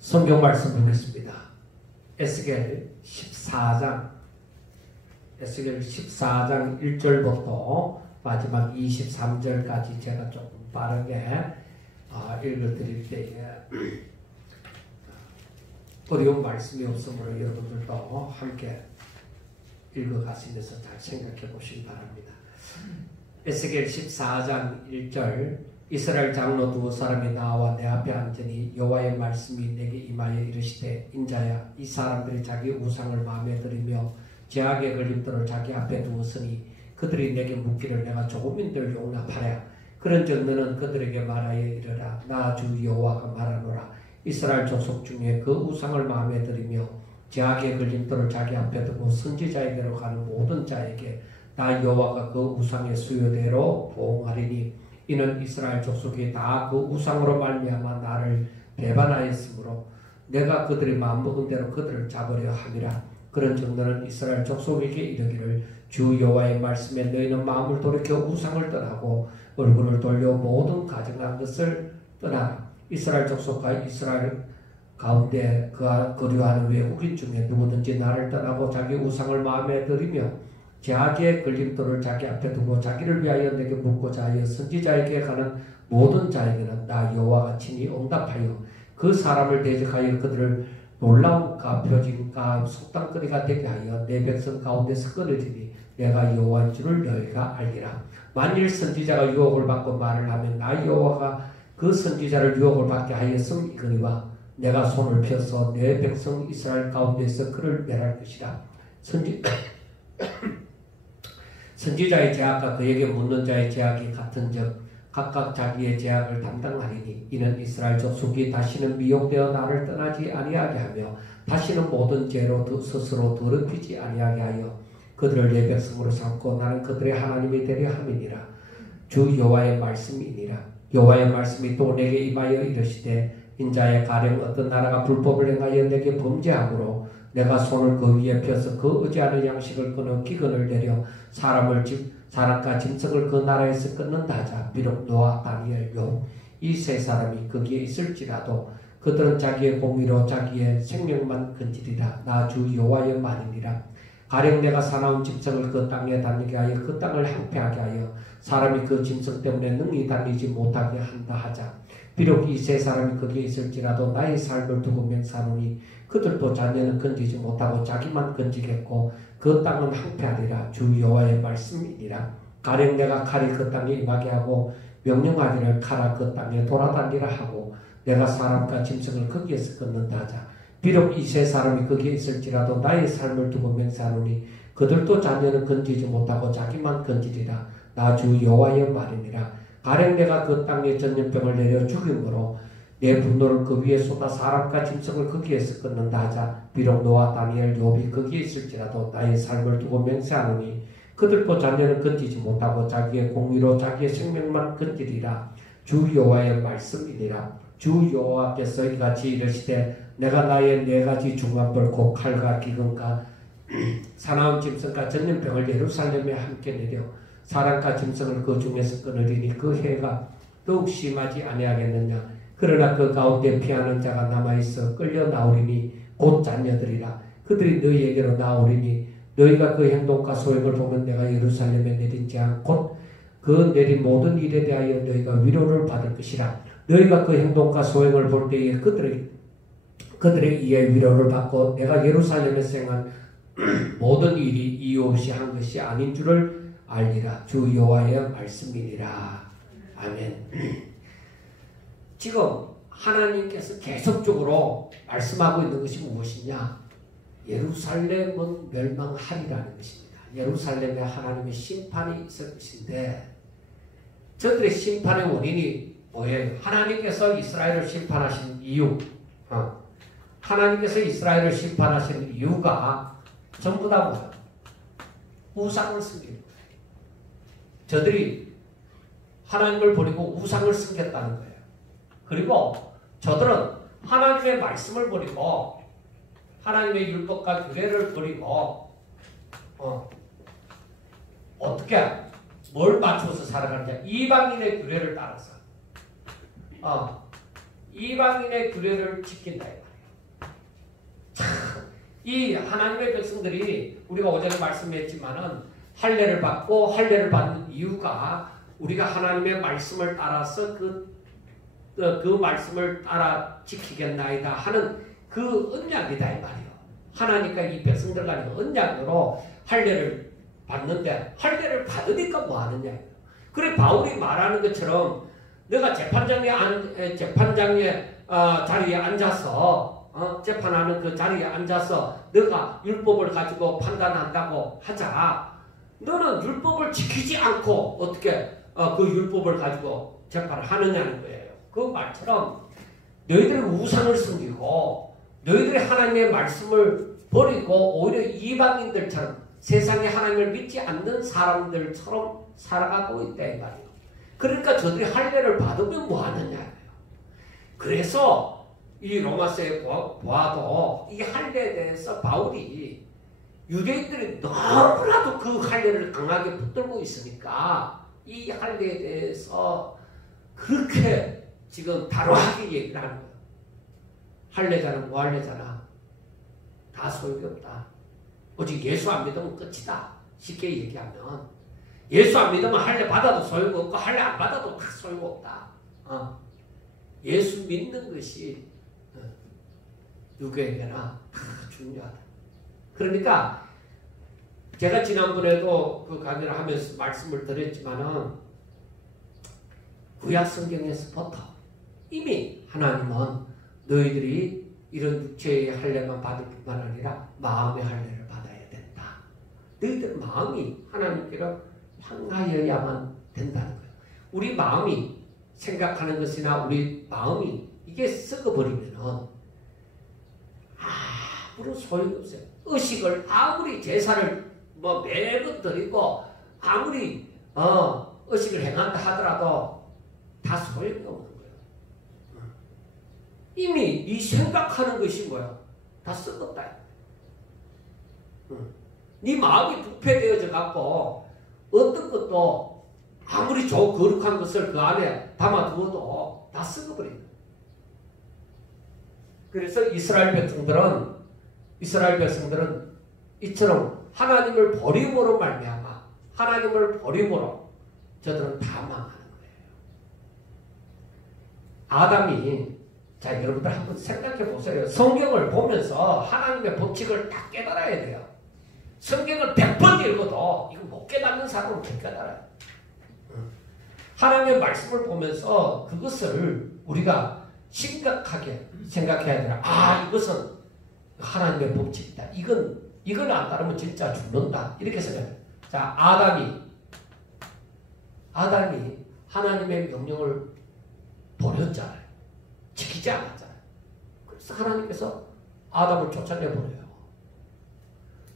성경 말씀 보겠습니다. 에스겔 14장 1절부터 마지막 23절까지 제가 조금 빠르게 읽어드릴 때에 어려운 말씀이 없으므로 여러분들도 함께 읽어가시면서 잘 생각해 보시기 바랍니다. 에스겔 14장 1절 이스라엘 장로 두 사람이 나와 내 앞에 앉으니 여호와의 말씀이 내게 임하여 이르시되 인자야 이 사람들이 자기 우상을 마음에 들이며 죄악의 걸림돌을 자기 앞에 두었으니 그들이 내게 묻기를 내가 조금인들 용납하랴. 그런즉 너는 그들에게 말하여 이르라. 나 주 여호와가 말하노라. 이스라엘 족속 중에 그 우상을 마음에 들이며 죄악의 걸림돌을 자기 앞에 두고 선지자에게로 가는 모든 자에게 나 여호와가 그 우상의 수요대로 보응하리니 이는 이스라엘 족속이 다 그 우상으로 말미암아 나를 배반하였으므로 내가 그들이 마음먹은 대로 그들을 잡으려 함이라. 그런즉 너는 이스라엘 족속에게 이르기를 주 여호와의 말씀에 너희는 마음을 돌이켜 우상을 떠나고 얼굴을 돌려 모든 가증한 것을 떠나라. 이스라엘 족속과 이스라엘 가운데 그가 거류하는 외국인 중에 누구든지 나를 떠나고 자기 우상을 마음에 들이며 죄악의 걸림돌을 자기 앞에 두고 자기를 위하여 내게 묻고자 하여 선지자에게 가는 모든 자에게는 나 여호와가 친히 응답하여 그 사람을 대적하여 그들을 놀라운 표징과 속담거리가 되게 하여 내 백성 가운데서 끊어지니 내가 여호와인 줄을 너희가 알리라. 만일 선지자가 유혹을 받고 말을 하면 나 여호와가 그 선지자를 유혹을 받게 하였음이거니와 내가 손을 펴서 내 백성 이스라엘 가운데서 그를 멸할 것이라. 선지자의 죄악과 그에게 묻는 자의 죄악이 같은즉 각각 자기의 죄악을 담당하리니 이는 이스라엘 족속이 다시는 미혹되어 나를 떠나지 아니하게 하며 다시는 모든 죄로 스스로 더럽히지 아니하게 하여 그들을 내 백성으로 삼고 나는 그들의 하나님이 되려 함이니라. 주 여호와의 말씀이니라. 여호와의 말씀이 또 내게 임하여 이르시되 인자의 가령 어떤 나라가 불법을 행하여 내게 범죄하므로 내가 손을 그 위에 펴서 그 의지하는 양식을 끊어 기근을 내려 사람과 짐승을 그 나라에서 끊는다 하자. 비록 노아, 다니엘, 욥 이 세 사람이 거기에 있을지라도 그들은 자기의 공의로 자기의 생명만 건지리라. 나 주 여호와의 말이니라. 가령 내가 사나운 짐승을 그 땅에 다니게 하여 그 땅을 황폐하게 하여 사람이 그 짐승 때문에 능히 다니지 못하게 한다 하자. 비록 이 세 사람이 거기에 있을지라도 나의 삶을 두고 맹세하노니 그들도 자녀는 건지지 못하고 자기만 건지겠고 그 땅은 황폐하리라. 주 여호와의 말씀이니라. 가령 내가 칼이 그 땅에 임하게 하고 명령하기를 칼아 그 땅에 돌아다니라 하고 내가 사람과 짐승을 거기에서 끊는다 하자. 비록 이 세 사람이 거기에 있을지라도 나의 삶을 두고 맹세하노니 그들도 자녀는 건지지 못하고 자기만 건지리라. 나 주 여호와의 말이니라. 가령 내가 그 땅에 전염병을 내려 죽임으로 내 분노를 그 위에 쏟아 사람과 짐승을 거기에서 끊는다 하자. 비록 노아, 다니엘, 욥이 거기에 있을지라도 나의 삶을 두고 맹세하노니 그들도 자녀는 건지지 못하고 자기의 공의로 자기의 생명만 건지리라. 주 여호와의 말씀이니라. 주 여호와께서 이같이 이르시되 내가 나의 네 가지 중한벌 곧 칼과 기근과 사나운 짐승과 전염병을 예루살렘에 함께 내려 사람과 짐승을 그 중에서 끊으리니 그 해가 더욱 심하지 아니하겠느냐. 그러나 그 가운데 피하는 자가 남아있어 끌려 나오리니 곧 자녀들이라. 그들이 너희에게로 나오리니 너희가 그 행동과 소행을 보면 내가 예루살렘에 내린 재앙 곧 그 내린 모든 일에 대하여 너희가 위로를 받을 것이라. 너희가 그 행동과 소행을 볼 때에 그들의 이에 위로를 받고 내가 예루살렘에서 행한 모든 일이 이유 없이 한 것이 아닌 줄을 알리라. 주 여호와의 말씀이니라. 아멘. 지금 하나님께서 계속적으로 말씀하고 있는 것이 무엇이냐? 예루살렘은 멸망하리라는 것입니다. 예루살렘에 하나님의 심판이 있을 것인데 저들의 심판의 원인이 뭐예요? 하나님께서 이스라엘을 심판하신 이유. 하나님께서 이스라엘을 심판하신 이유가 전부 다 뭐예요? 우상을 섬기는 거예요. 저들이 하나님을 버리고 우상을 섬겼다는 거예요. 그리고 저들은 하나님의 말씀을 버리고 하나님의 율법과 규례를 버리고 어떻게 뭘 맞춰서 살아가느냐? 이방인의 규례를 따라서 이방인의 규례를 지킨다 이 말이에요. 이 하나님의 백성들이 우리가 어제도 말씀했지만은 할례를 받고 할례를 받는 이유가 우리가 하나님의 말씀을 따라서 그 말씀을 따라 지키겠나이다 하는 그 언약이다 이 말이에요. 하나님과 이 백성들 간의 언약으로 할례를 받는데 할례를 받으니까 뭐 하느냐. 그래 바울이 말하는 것처럼 내가 재판장의 자리에 앉아서 재판하는 그 자리에 앉아서 너가 율법을 가지고 판단한다고 하자. 너는 율법을 지키지 않고 어떻게 그 율법을 가지고 재판을 하느냐는 거예요. 그 말처럼 너희들이 우상을 섬기고 너희들이 하나님의 말씀을 버리고 오히려 이방인들처럼 세상에 하나님을 믿지 않는 사람들처럼 살아가고 있다 이 말이에요. 그러니까 저들이 할례를 받으면 뭐 하느냐. 그래서 이 로마서에 보아도 이 할례에 대해서 바울이 유대인들이 너무나도 그 할례를 강하게 붙들고 있으니까 이 할례에 대해서 그렇게 지금 다루하게 얘기를 하는 거예요. 할례자는 뭐 할례잖아. 다 소용이 없다. 오직 예수 안 믿으면 끝이다. 쉽게 얘기하면 예수 안 믿으면 할례 받아도 소용없고 할례 안 받아도 다 소용없다. 예수 믿는 것이 누구에게나 다 중요하다. 그러니까 제가 지난번에도 그 강의를 하면서 말씀을 드렸지만은 구약 성경에서부터 이미 하나님은 너희들이 이런 육체의 할례만 받을 뿐만 아니라 마음의 할례를 받아야 된다. 너희들 마음이 하나님께로 향하여야만 된다는 거예요. 우리 마음이 생각하는 것이나 우리 마음이 이게 썩어버리면은 아무런 소용이 없어요. 의식을 아무리 제사를 매번 드리고 아무리 의식을 행한다 하더라도 다 소용이 없는 거예요. 이미 이 생각하는 것이 뭐야? 다 썩었다. 네 마음이 부패되어져 갖고 어떤 것도 아무리 거룩한 것을 그 안에 담아두어도 다 썩어버린다. 그래서 이스라엘 백성들은 이처럼 하나님을 버림으로 말미암아 하나님을 버림으로 저들은 다 망하는 거예요. 아담이 자 여러분들 한번 생각해 보세요. 성경을 보면서 하나님의 법칙을 다 깨달아야 돼요. 성경을 100번 읽어도 이거 못 깨닫는 사람은 못 깨달아요. 하나님의 말씀을 보면서 그것을 우리가 심각하게 생각해야 돼요. 이것은 하나님의 법칙이다. 이걸 안 따르면 진짜 죽는다. 이렇게 생각해요. 자, 아담이 하나님의 명령을 버렸잖아요. 지키지 않았잖아요. 그래서 하나님께서 아담을 쫓아내버려요.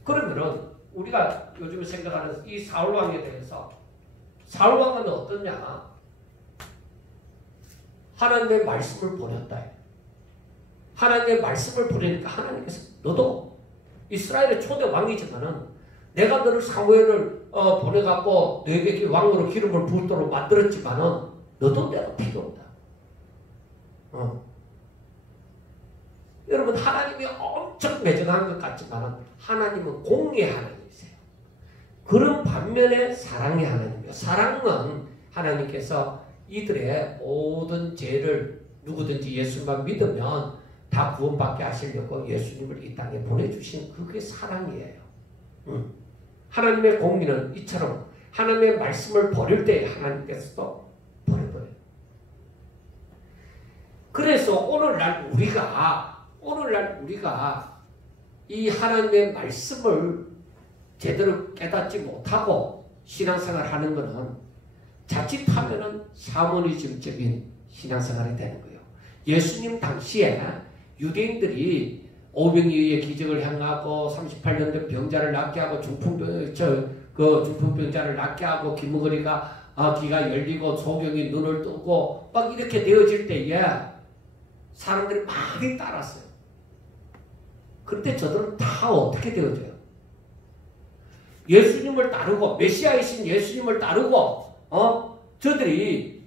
그러면은 우리가 요즘 생각하는 이 사울왕에 대해서 사울왕은 어떠냐? 하나님의 말씀을 버렸다. 하나님의 말씀을 버리니까 하나님께서 너도 이스라엘의 초대 왕이지만은 내가 너를 사무엘을 보내갖고 너에게 왕으로 기름을 부도록 만들었지만은 너도 내가 필요 없다. 여러분 하나님이 엄청 매정한 것 같지만 하나님은 공의의 하나님이세요. 그런 반면에 사랑의 하나님이요. 사랑은 하나님께서 이들의 모든 죄를 누구든지 예수만 믿으면 다 구원받게 하시려고 예수님을 이 땅에 보내주신 그게 사랑이에요. 하나님의 공의는 이처럼 하나님의 말씀을 버릴 때 하나님께서도 버려버려요. 그래서 오늘날 우리가 이 하나님의 말씀을 제대로 깨닫지 못하고 신앙생활 하는 것은 자칫하면은 샤머니즘적인 신앙생활이 되는 거예요. 예수님 당시에 유대인들이 오병이어의 기적을 행하고 38년 된 병자를 낫게 하고 중풍병자를 낫게 하고 기머거리가 귀가 열리고 소경이 눈을 뜨고 막 이렇게 되어질 때에 사람들이 많이 따랐어요. 그때 저들은 다 어떻게 되어져요? 예수님을 따르고 메시아이신 예수님을 따르고 저들이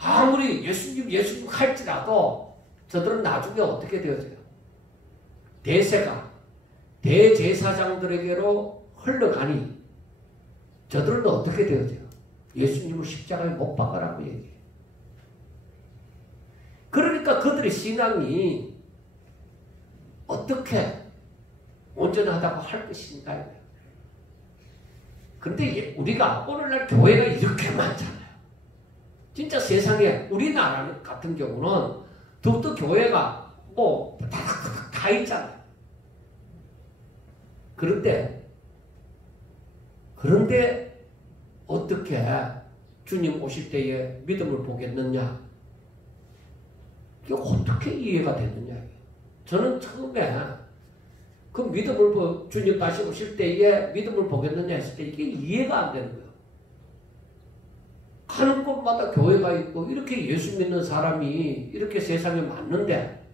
아무리 예수님 할지라도 저들은 나중에 어떻게 되어져요? 대세가 대제사장들에게로 흘러가니 저들은 어떻게 되어져요? 예수님을 십자가에 못 박으라고 얘기해요. 그러니까 그들의 신앙이 어떻게 온전하다고 할 것인가요? 그런데 우리가 오늘날 교회가 이렇게 많잖아요. 진짜 세상에 우리나라 같은 경우는 더욱더 교회가 뭐 다 있잖아요. 그런데 어떻게 주님 오실 때에 믿음을 보겠느냐? 이게 어떻게 이해가 되느냐? 저는 처음에 그 믿음을 주님 다시 오실 때에 믿음을 보겠느냐 했을 때 이게 이해가 안 되는 거예요. 가는 곳마다 교회가 있고 이렇게 예수 믿는 사람이 이렇게 세상에 많는데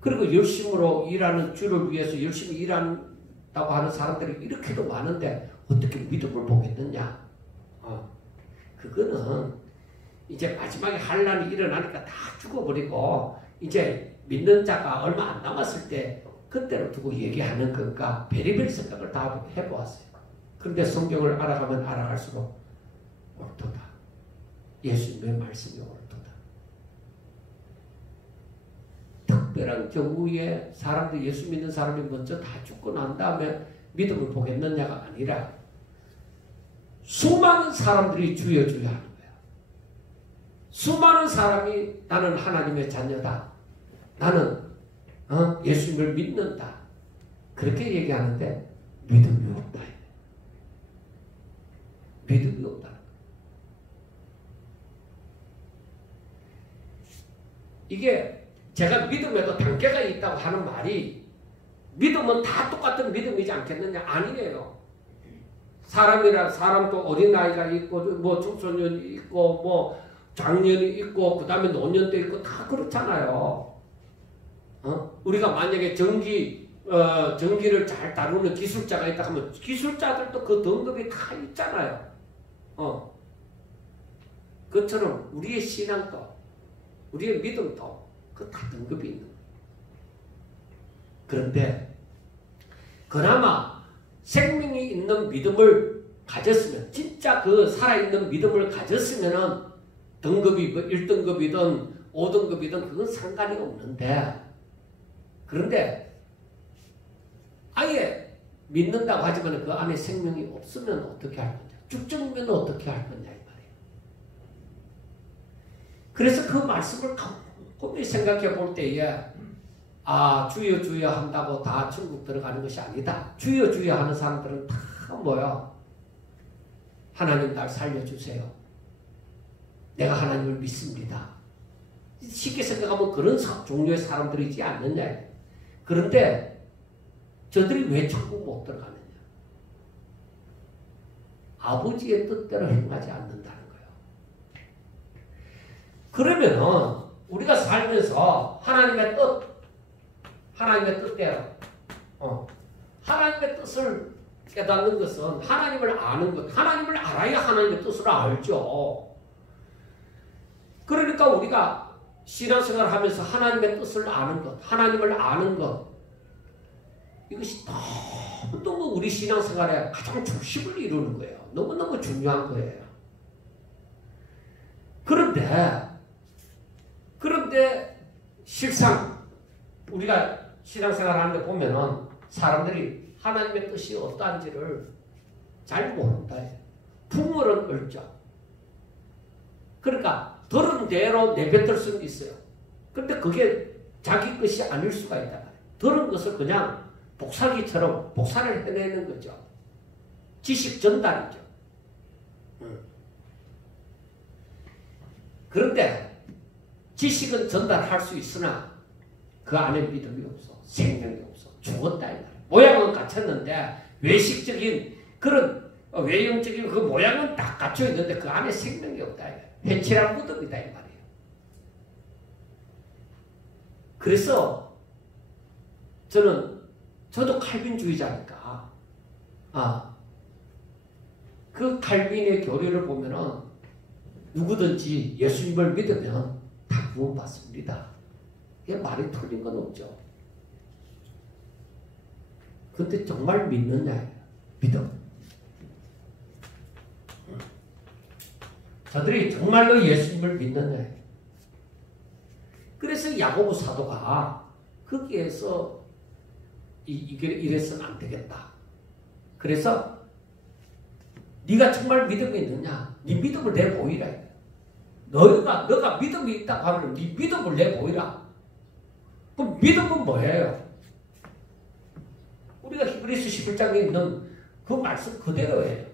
그리고 열심으로 일하는 주를 위해서 열심히 일한다고 하는 사람들이 이렇게도 많은데 어떻게 믿음을 보겠느냐? 그거는 이제 마지막에 환란이 일어나니까 다 죽어버리고 이제 믿는 자가 얼마 안 남았을 때 그때로 두고 얘기하는 건가 별의별 생각을 다 해보았어요. 그런데 성경을 알아가면 알아갈수록 옳도다. 예수님의 말씀이 옳도다. 특별한 경우에 사람들 예수 믿는 사람이 먼저 다 죽고 난 다음에 믿음을 보겠느냐가 아니라 수많은 사람들이 주여 주여 하는 거야. 수많은 사람이 나는 하나님의 자녀다. 나는 예수님을 믿는다. 그렇게 얘기하는데 믿음이 없다. 믿음이 없다. 이게 제가 믿음에도 단계가 있다고 하는 말이 믿음은 다 똑같은 믿음이지 않겠느냐? 아니에요. 사람도 어린아이가 있고 뭐 청소년이 있고 뭐 장년이 있고 그 다음에 노년도 있고 다 그렇잖아요. 우리가 만약에 전기를 잘 다루는 기술자가 있다 하면 기술자들도 그 등급이 다 있잖아요. 그처럼 우리의 신앙도 우리의 믿음도 그 다 등급이 있는 거예요. 그런데 그나마 생명이 있는 믿음을 가졌으면 진짜 그 살아있는 믿음을 가졌으면은 등급이 1등급이든 5등급이든 그건 상관이 없는데 그런데 아예 믿는다고 하지만 그 안에 생명이 없으면 어떻게 할 거냐? 죽정이면 어떻게 할 거냐 이 말이에요. 그래서 그 말씀을 곰곰이 생각해 볼 때에 주여 주여 한다고 다 천국 들어가는 것이 아니다. 주여 주여 하는 사람들은 다 뭐야? 하나님 날 살려주세요. 내가 하나님을 믿습니다. 쉽게 생각하면 그런 종류의 사람들이지 않느냐. 그런데 저들이 왜 천국 못 들어가느냐? 아버지의 뜻대로 행하지 않는다는 거예요. 그러면은 우리가 살면서 하나님의 뜻대로 하나님의 뜻을 깨닫는 것은 하나님을 아는 것, 하나님을 알아야 하나님의 뜻을 알죠. 그러니까 우리가 신앙생활을 하면서 하나님의 뜻을 아는 것, 하나님을 아는 것 이것이 너무너무 우리 신앙생활에 가장 중심을 이루는 거예요. 너무너무 중요한 거예요. 그런데 실상 우리가 신앙생활 하는데 보면은 사람들이 하나님의 뜻이 어떠한지를 잘 모른다. 풍월은 얽죠. 그러니까 들은 대로 내뱉을 수는 있어요. 그런데 그게 자기 것이 아닐 수가 있다. 들은 것을 그냥 복사기처럼 복사를 해내는 거죠. 지식 전달이죠. 그런데 지식은 전달할 수 있으나 그 안에 믿음이 없어. 생명이 없어. 죽었다. 모양은 갖췄는데 외식적인 그런 외형적인 그 모양은 다 갖춰 있는데 그 안에 생명이 없다. 해칠한 무덤이다 이 말이에요. 그래서 저도 칼빈주의자니까 그 칼빈의 교리를 보면은 누구든지 예수님을 믿으면 다 구원받습니다. 이게 말이 틀린 건 없죠. 근데 정말 믿느냐? 믿어. 저들이 정말로 예수님을 믿느냐? 그래서 야고보 사도가 거기에서 이래서는 안 되겠다. 그래서 네가 정말 믿음이 있느냐? 네 믿음을 내보이라. 너가 믿음이 있다고 하면 네 믿음을 내보이라. 그럼 믿음은 뭐예요? 우리가 히브리서 11장에 있는 그 말씀 그대로예요.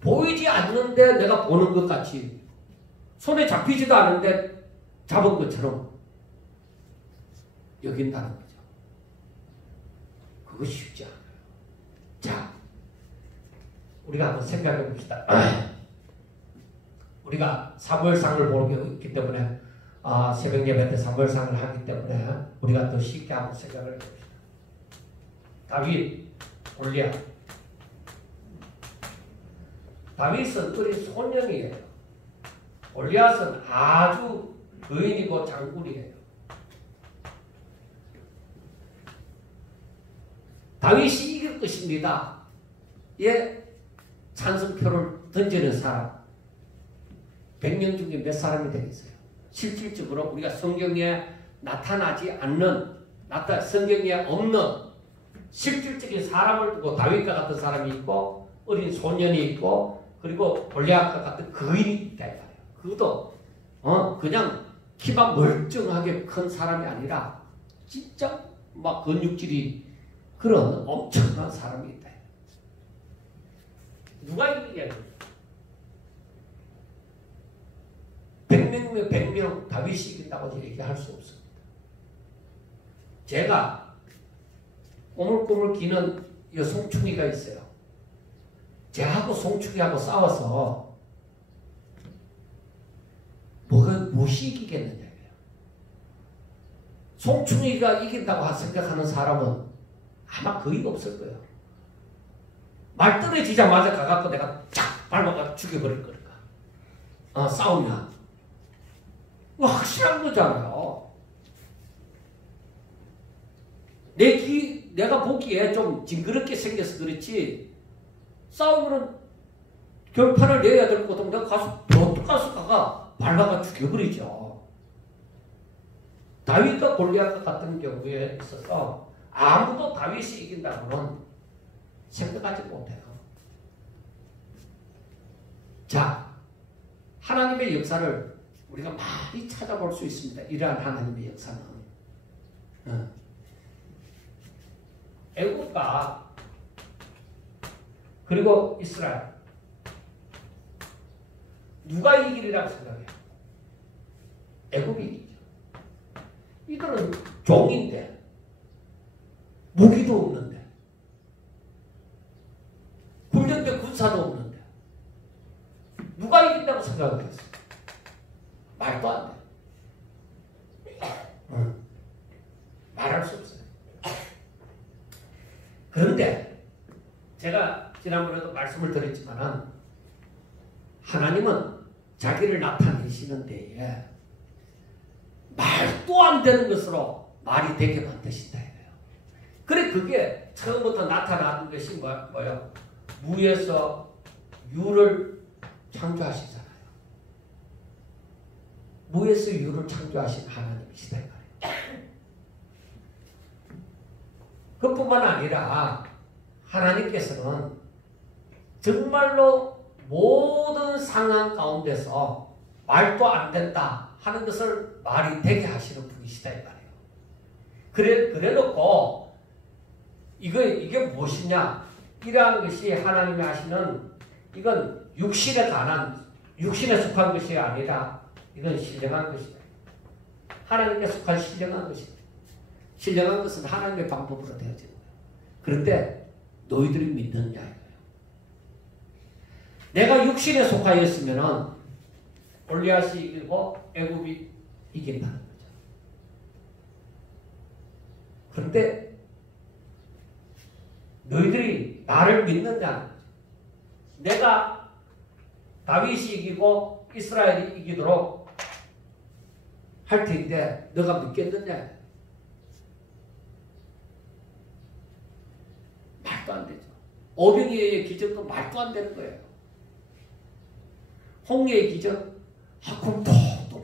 보이지 않는데 내가 보는 것 같이, 손에 잡히지도 않은데 잡은 것처럼 여긴다는 거죠. 그거 쉽지 않아요. 자, 우리가 한번 생각해 봅시다. 우리가 사무엘상을 보고 있기 때문에, 새벽 예배 때 사무엘상을 하기 때문에 우리가 더 쉽게 한번 생각을 해봅시다. 다윗, 골리앗. 다윗은 어린 소년이에요. 골리앗은 아주 거인이고 장군이에요. 다윗이 이길 것입니다. 예, 찬성표를 던지는 사람 100명 중에 몇 사람이 되겠어요? 실질적으로 우리가 성경에 나타나지 않는, 성경에 없는 실질적인 사람을 두고 다윗과 같은 사람이 있고, 어린 소년이 있고, 그리고 골리앗과 같은 거인이 있다. 그것도 그냥 키만 멀쩡하게 큰 사람이 아니라 진짜 막 근육질이 그런 엄청난 사람이 있다. 누가 이기겠냐? 100명 다윗이 이긴다고 얘기할 수 없습니다. 제가 꼬물꼬물 기는 여송충이가 있어요. 쟤하고 송충이하고 싸워서 무엇이 이기겠느냐. 송충이가 이긴다고 생각하는 사람은 아마 거의 없을 거예요. 말 떨어지자마자 가갖고 내가 쫙 밟아가 죽여버릴 거니까. 싸우면. 확실한 거잖아요. 내가 보기에 좀 징그럽게 생겨서 그렇지, 싸우면은 결판을 내야 될 거든 내가 가서 밟아가 죽여버리죠. 다윗과 골리앗과 같은 경우에 있어서 아무도 다윗이 이긴다고는 생각하지 못해요. 자, 하나님의 역사를 우리가 많이 찾아볼 수 있습니다. 이러한 하나님의 역사는. 애국과 그리고 이스라엘, 누가 이기리라고 생각해요? 애국이 이기죠. 이들은 종인데 무기도 없는데 훈련된 군사도 없는데 누가 이긴다고 생각을 했어요? 말도 안 돼. 말할 수 없어요. 그런데 제가 지난번에도 말씀을 드렸지만은 하나님은 자기를 나타내시는 데에 말도 안 되는 것으로 말이 되게 만드신다 이거예요. 그래, 그게 처음부터 나타나는 것이 뭐예요? 무에서 유를 창조하시잖아요. 무에서 유를 창조하신 하나님이시다 이거예요. 그뿐만 아니라 하나님께서는 정말로 모든 상황 가운데서 말도 안 된다 하는 것을 말이 되게 하시는 분이시다 이 말이에요. 그래 놓고 이게 무엇이냐? 이러한 것이 하나님이 하시는, 이건 육신에 속한 것이 아니라 이건 신령한 것이다. 하나님께 속한 신령한 것이다. 신령한 것은 하나님의 방법으로 되어지는 거예요. 그런데 너희들이 믿느냐 이거예요. 내가 육신에 속하였으면은 골리앗이 이기고 애굽이 이긴다는 거죠. 그런데 너희들이 나를 믿느냐는 거죠. 내가 다윗이 이기고 이스라엘이 이기도록 할 텐데 너가 믿겠느냐. 말도 안 되죠. 오병이어의 기적도 말도 안 되는 거예요. 홍해의 기적, 그럼 또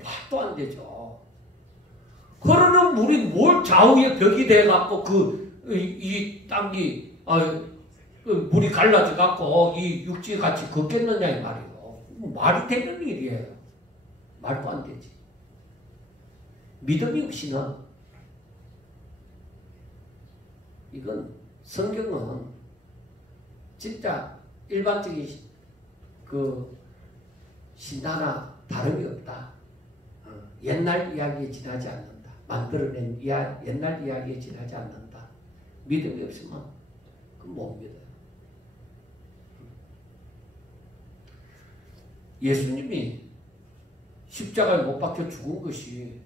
말도 안 되죠. 흐르는 물이 뭘 좌우에 벽이 돼갖고 이 땅이 물이 갈라져갖고 이 육지 같이 걷겠느냐 이 말이에요. 말이 되는 일이에요. 말도 안 되지. 믿음이 없이는 이건 성경은 진짜 일반적인 그 신화나 다름이 없다. 옛날 이야기에 지나지 않는다. 만들어낸 옛날 이야기에 지나지 않는다. 믿음이 없으면 그건 못 믿어요. 예수님이 십자가에 못 박혀 죽은 것이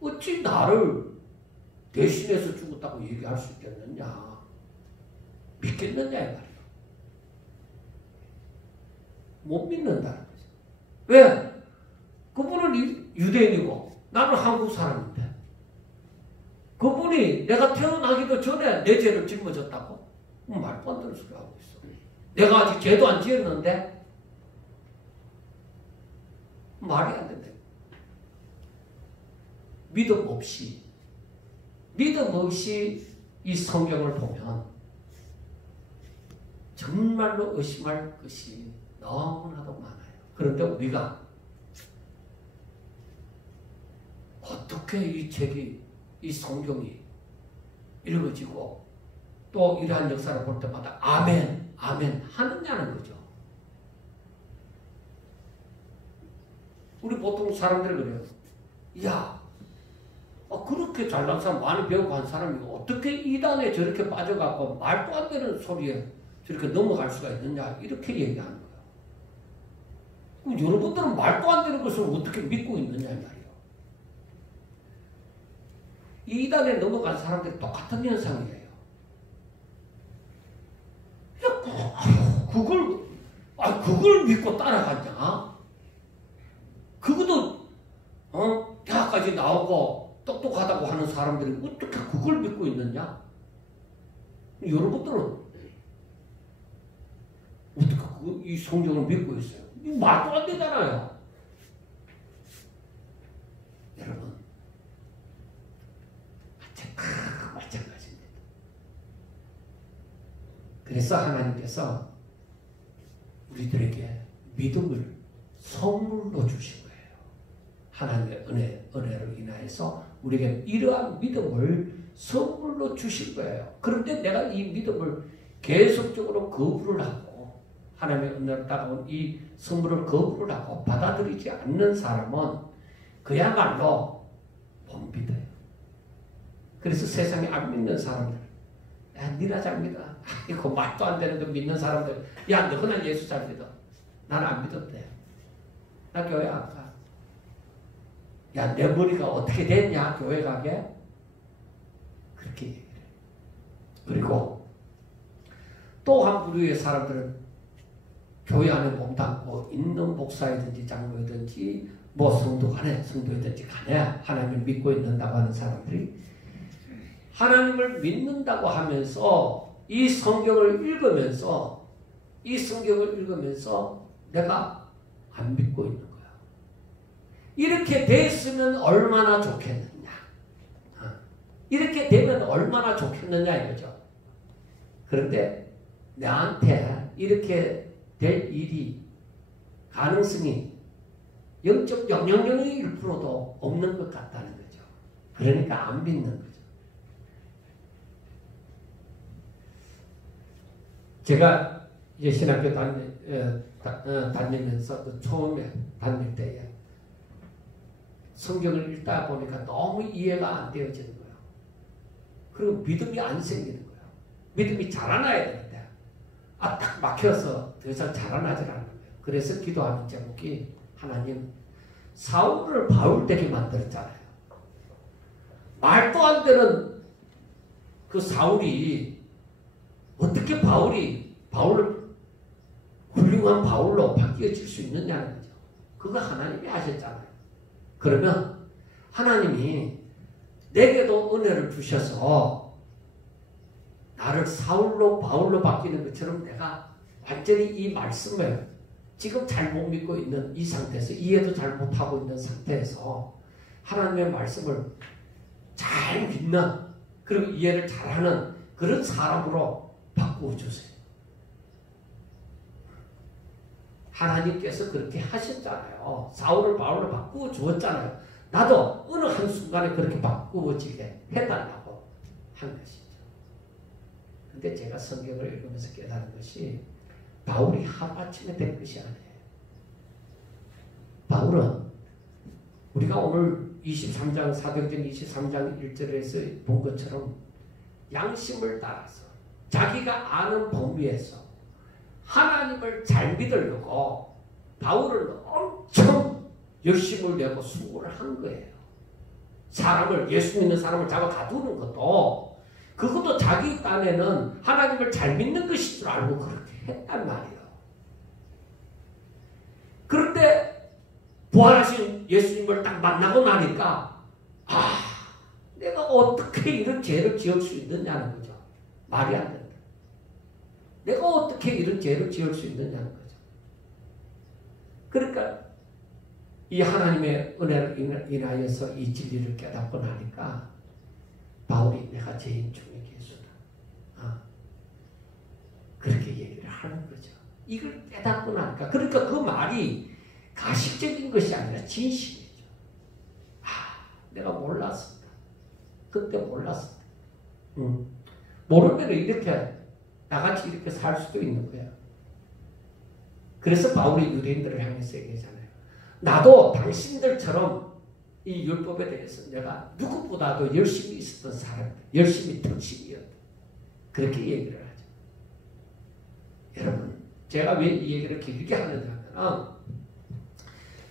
어찌 나를 대신해서 죽었다고 얘기할 수 있겠느냐. 믿겠느냐 이 말이에요. 못 믿는다는 거죠. 왜? 그분은 유대인이고 나는 한국 사람인데 그분이 내가 태어나기도 전에 내 죄를 짊어졌다고? 말도 안 되는 소리 하고 있어. 내가 아직 죄도 안 지었는데 말이 안 된다. 믿음 없이 이 성경을 보면 정말로 의심할 것이 너무나도 많아요. 그런데 우리가 어떻게 이 책이, 이 성경이 읽어지고 또 이러한 역사를 볼 때마다 아멘, 아멘 하느냐는 거죠. 우리 보통 사람들이 그래요. 야, 그렇게 잘난 사람, 많이 배우고 한 사람이 어떻게 이단에 저렇게 빠져갖고 말도 안 되는 소리에 저렇게 넘어갈 수가 있느냐 이렇게 얘기하는 거예요. 그럼 여러분들은 말도 안 되는 것을 어떻게 믿고 있느냐 말이에요. 이단에 넘어간 사람들이 똑같은 현상이에요. 그걸 믿고 따라가냐? 그것도 대학까지 나오고 똑똑하다고 하는 사람들이 어떻게 그걸 믿고 있느냐? 여러분들은 어떻게 이 성경을 믿고 있어요? 말도 안 되잖아요. 여러분, 마찬가지입니다. 그래서 하나님께서 우리들에게 믿음을 선물로 주신 거예요. 하나님의 은혜로 인하여서 우리에게 이러한 믿음을 선물로 주신 거예요. 그런데 내가 이 믿음을 계속적으로 거부를 하고 하나님의 은혜로 다가온 이 선물을 거부를 하고 받아들이지 않는 사람은 그야말로 못 믿어요. 그래서 세상에 안 믿는 사람들, 야, 니나 잘 믿어. 이거 말도 안 되는 거 믿는 사람들, 야, 너나 예수 잘 믿어. 나는 안 믿었대. 나 교회 안 가. 야, 내 머리가 어떻게 됐냐, 교회 가게? 그렇게 얘기해. 그리고 또 한 부류의 사람들은 교회 안에 몸담고 있는 목사이든지 장로이든지 뭐 성도이든지 간에 하나님을 믿고 있는다고 하는 사람들이 하나님을 믿는다고 하면서 이 성경을 읽으면서 내가 안 믿고 있는 거야. 이렇게 됐으면 얼마나 좋겠느냐. 이렇게 되면 얼마나 좋겠느냐 이거죠. 그런데 나한테 이렇게 될 일이 가능성이 0.00001%도 없는 것 같다는 거죠. 그러니까 안 믿는 거죠. 제가 이제 신학교 다니면서 그 처음에 다닐 때에 성경을 읽다 보니까 너무 이해가 안 되어지는 거예요. 그리고 믿음이 안 생기는 거예요. 믿음이 자라나야 되는데 딱 막혀서 더 이상 자라나질 않는 거예요. 그래서 기도하는 제목이 하나님 사울을 바울 되게 만들었잖아요. 말도 안 되는 그 사울이 어떻게 바울을 훌륭한 바울로 바뀌어질 수 있느냐는 거죠. 그거 하나님이 하셨잖아요. 그러면 하나님이 내게도 은혜를 주셔서 나를 사울로 바울로 바뀌는 것처럼 내가 완전히 이 말씀을 지금 잘 못 믿고 있는 이 상태에서 이해도 잘 못하고 있는 상태에서 하나님의 말씀을 잘 믿는 그리고 이해를 잘하는 그런 사람으로 바꾸어 주세요. 하나님께서 그렇게 하셨잖아요. 사울을 바울로 바꾸어 주었잖아요. 나도 어느 한순간에 그렇게 바꾸어지게 해달라고 한 것이죠. 근데 제가 성경을 읽으면서 깨달은 것이 바울이 하루아침에 된 것이 아니에요. 바울은 우리가 오늘 23장 사도행전 23장 1절에서 본 것처럼 양심을 따라서 자기가 아는 범위에서 하나님을 잘 믿으려고 바울은 엄청 열심을 내고 수고를 한 거예요. 사람을 예수 믿는 사람을 잡아 가두는 그것도 자기 딴에는 하나님을 잘 믿는 것인 줄 알고 그렇게 했단 말이에요. 그런데 부활하신 예수님을 딱 만나고 나니까 내가 어떻게 이런 죄를 지을 수 있느냐는 거죠. 말이 안 된다. 내가 어떻게 이런 죄를 지을 수 있느냐는 거죠. 그러니까 이 하나님의 은혜를 인하여서 이 진리를 깨닫고 나니까 바울이 내가 죄인 중에 예수다. 그렇게 얘기를 하는 거죠. 이걸 깨닫고 나니까. 그러니까 그 말이 가식적인 것이 아니라 진실이죠. 내가 몰랐습니다. 그때 몰랐습니다. 모르면 이렇게 나같이 이렇게 살 수도 있는 거예요. 그래서 바울이 유대인들을 향해서 얘기하잖아요. 나도 당신들처럼 이 율법에 대해서 내가 누구보다도 열심히 있었던 사람, 열심히 덕심이었다. 그렇게 얘기를 하죠. 여러분, 제가 왜 이 얘기를 길게 하느냐면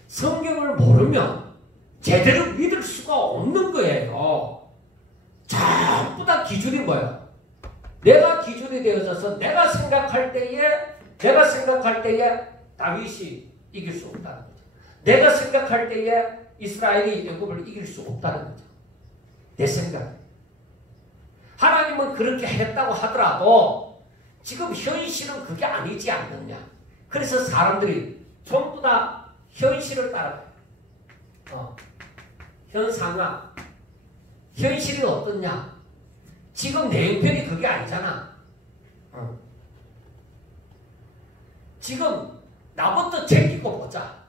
성경을 모르면 제대로 믿을 수가 없는 거예요. 전부 다 기준이 뭐예요? 내가 기준이 되어져서 내가 생각할 때에 다윗이 이길 수 없다는 거죠. 내가 생각할 때에 이스라엘이 애굽을 이길 수 없다는 거죠. 내 생각. 하나님은 그렇게 했다고 하더라도 지금 현실은 그게 아니지 않느냐. 그래서 사람들이 전부 다 현실을 따라가요. 현 상황. 현실이 어떻냐? 지금 내 형편이 그게 아니잖아. 지금 나부터 챙기고 보자.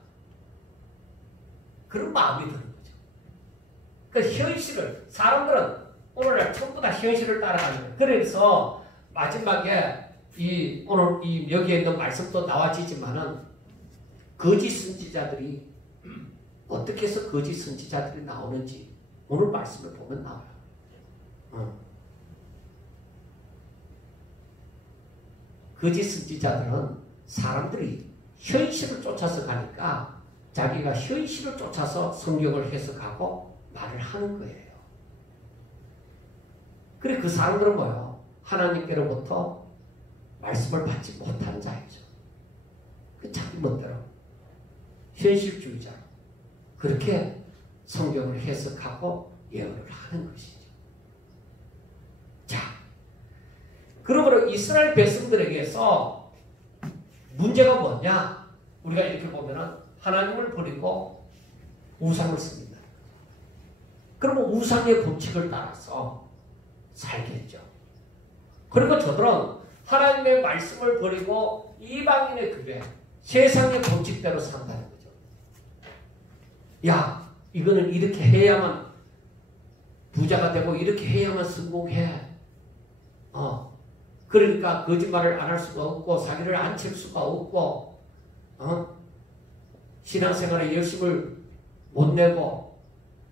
그런 마음이 드는 거죠. 그 현실을, 사람들은 오늘날 전부 다 현실을 따라가는 거예요. 그래서 마지막에 오늘 여기에 있는 말씀도 나와지지만은 거짓 선지자들이 어떻게 해서 거짓 선지자들이 나오는지 오늘 말씀을 보면 나와요. 거짓 선지자들은 사람들이 현실을 쫓아서 가니까 자기가 현실을 쫓아서 성경을 해석하고 말을 하는 거예요. 그래 그 사람들은 뭐예요? 하나님께로부터 말씀을 받지 못한 자이죠. 그 자기 멋대로 현실주의자로 그렇게 성경을 해석하고 예언을 하는 것이죠. 자, 그러므로 이스라엘 백성들에게서 문제가 뭐냐? 우리가 이렇게 보면은 하나님을 버리고 우상을 씁니다. 그러면 우상의 법칙을 따라서 살겠죠. 그리고 저들은 하나님의 말씀을 버리고 이방인의 교회, 세상의 법칙대로 산다는 거죠. 야, 이거는 이렇게 해야만 부자가 되고 이렇게 해야만 성공해. 그러니까 거짓말을 안 할 수가 없고 사기를 안 칠 수가 없고 신앙생활에 열심을 못 내고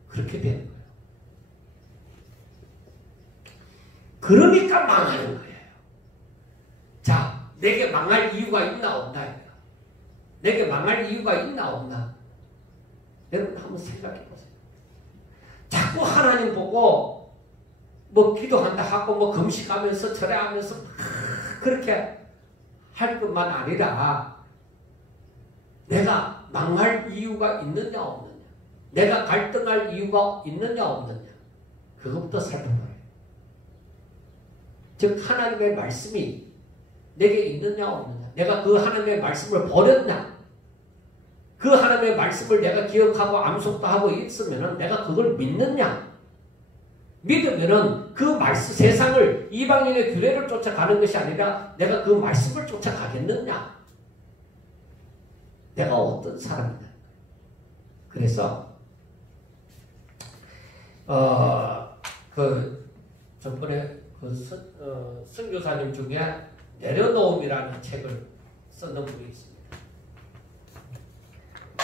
그렇게 되는 거예요. 그러니까 망하는 거예요. 자, 내게 망할 이유가 있나 없나? 내게 망할 이유가 있나 없나? 여러분 한번 생각해 보세요. 자꾸 하나님 보고 뭐 기도한다 하고 뭐 금식하면서 절해하면서 그렇게 할 것만 아니라 내가 망할 이유가 있느냐 없느냐, 내가 갈등할 이유가 있느냐 없느냐, 그것부터 살펴봐요. 즉 하나님의 말씀이 내게 있느냐 없느냐, 내가 그 하나님의 말씀을 버렸냐, 그 하나님의 말씀을 내가 기억하고 암송도 하고 있으면 내가 그걸 믿느냐, 믿으면은 그 말씀, 세상을 이방인의 규례를 쫓아가는 것이 아니라 내가 그 말씀을 쫓아가겠느냐, 내가 어떤 사람이냐. 그래서 전번에 선교사님 중에 내려놓음이라는 책을 썼는 분이 있습니다.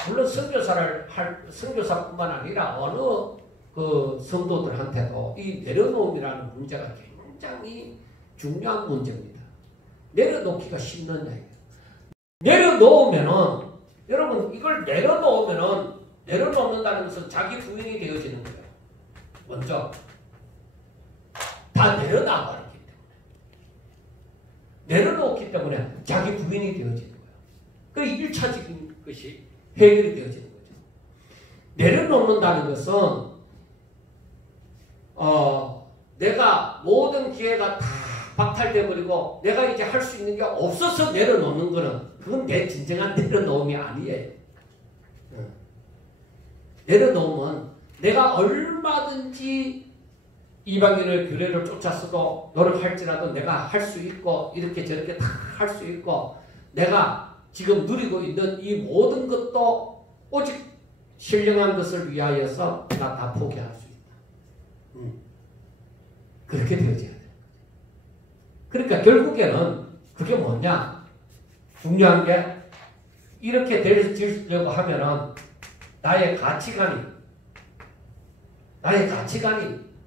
물론 선교사뿐만 아니라 어느 성도들한테도 이 내려놓음이라는 문제가 굉장히 중요한 문제입니다. 내려놓기가 쉽느냐. 내려놓으면은, 여러분, 이걸 내려놓는다는 것은 자기 부인이 되어지는 거예요. 먼저. 다 내려놔버렸기 때문에. 내려놓기 때문에 자기 부인이 되어지는 거예요. 그 1차적인 것이 해결이 되어지는 거죠. 내려놓는다는 것은, 내가 모든 기회가 다 박탈되어버리고 내가 이제 할 수 있는 게 없어서 내려놓는 거는 그건 내 진정한 내려놓음이 아니에요. 내려놓으면 내가 얼마든지 이방인의 규례를 쫓았어도 노력할지라도 내가 할 수 있고 이렇게 저렇게 다 할 수 있고 내가 지금 누리고 있는 이 모든 것도 오직 신령한 것을 위하여서 내가 다 포기할 수 있다. 그렇게 되어져야 돼요. 그러니까 결국에는 그게 뭐냐? 중요한 게 이렇게 되려고 하면은 나의 가치관이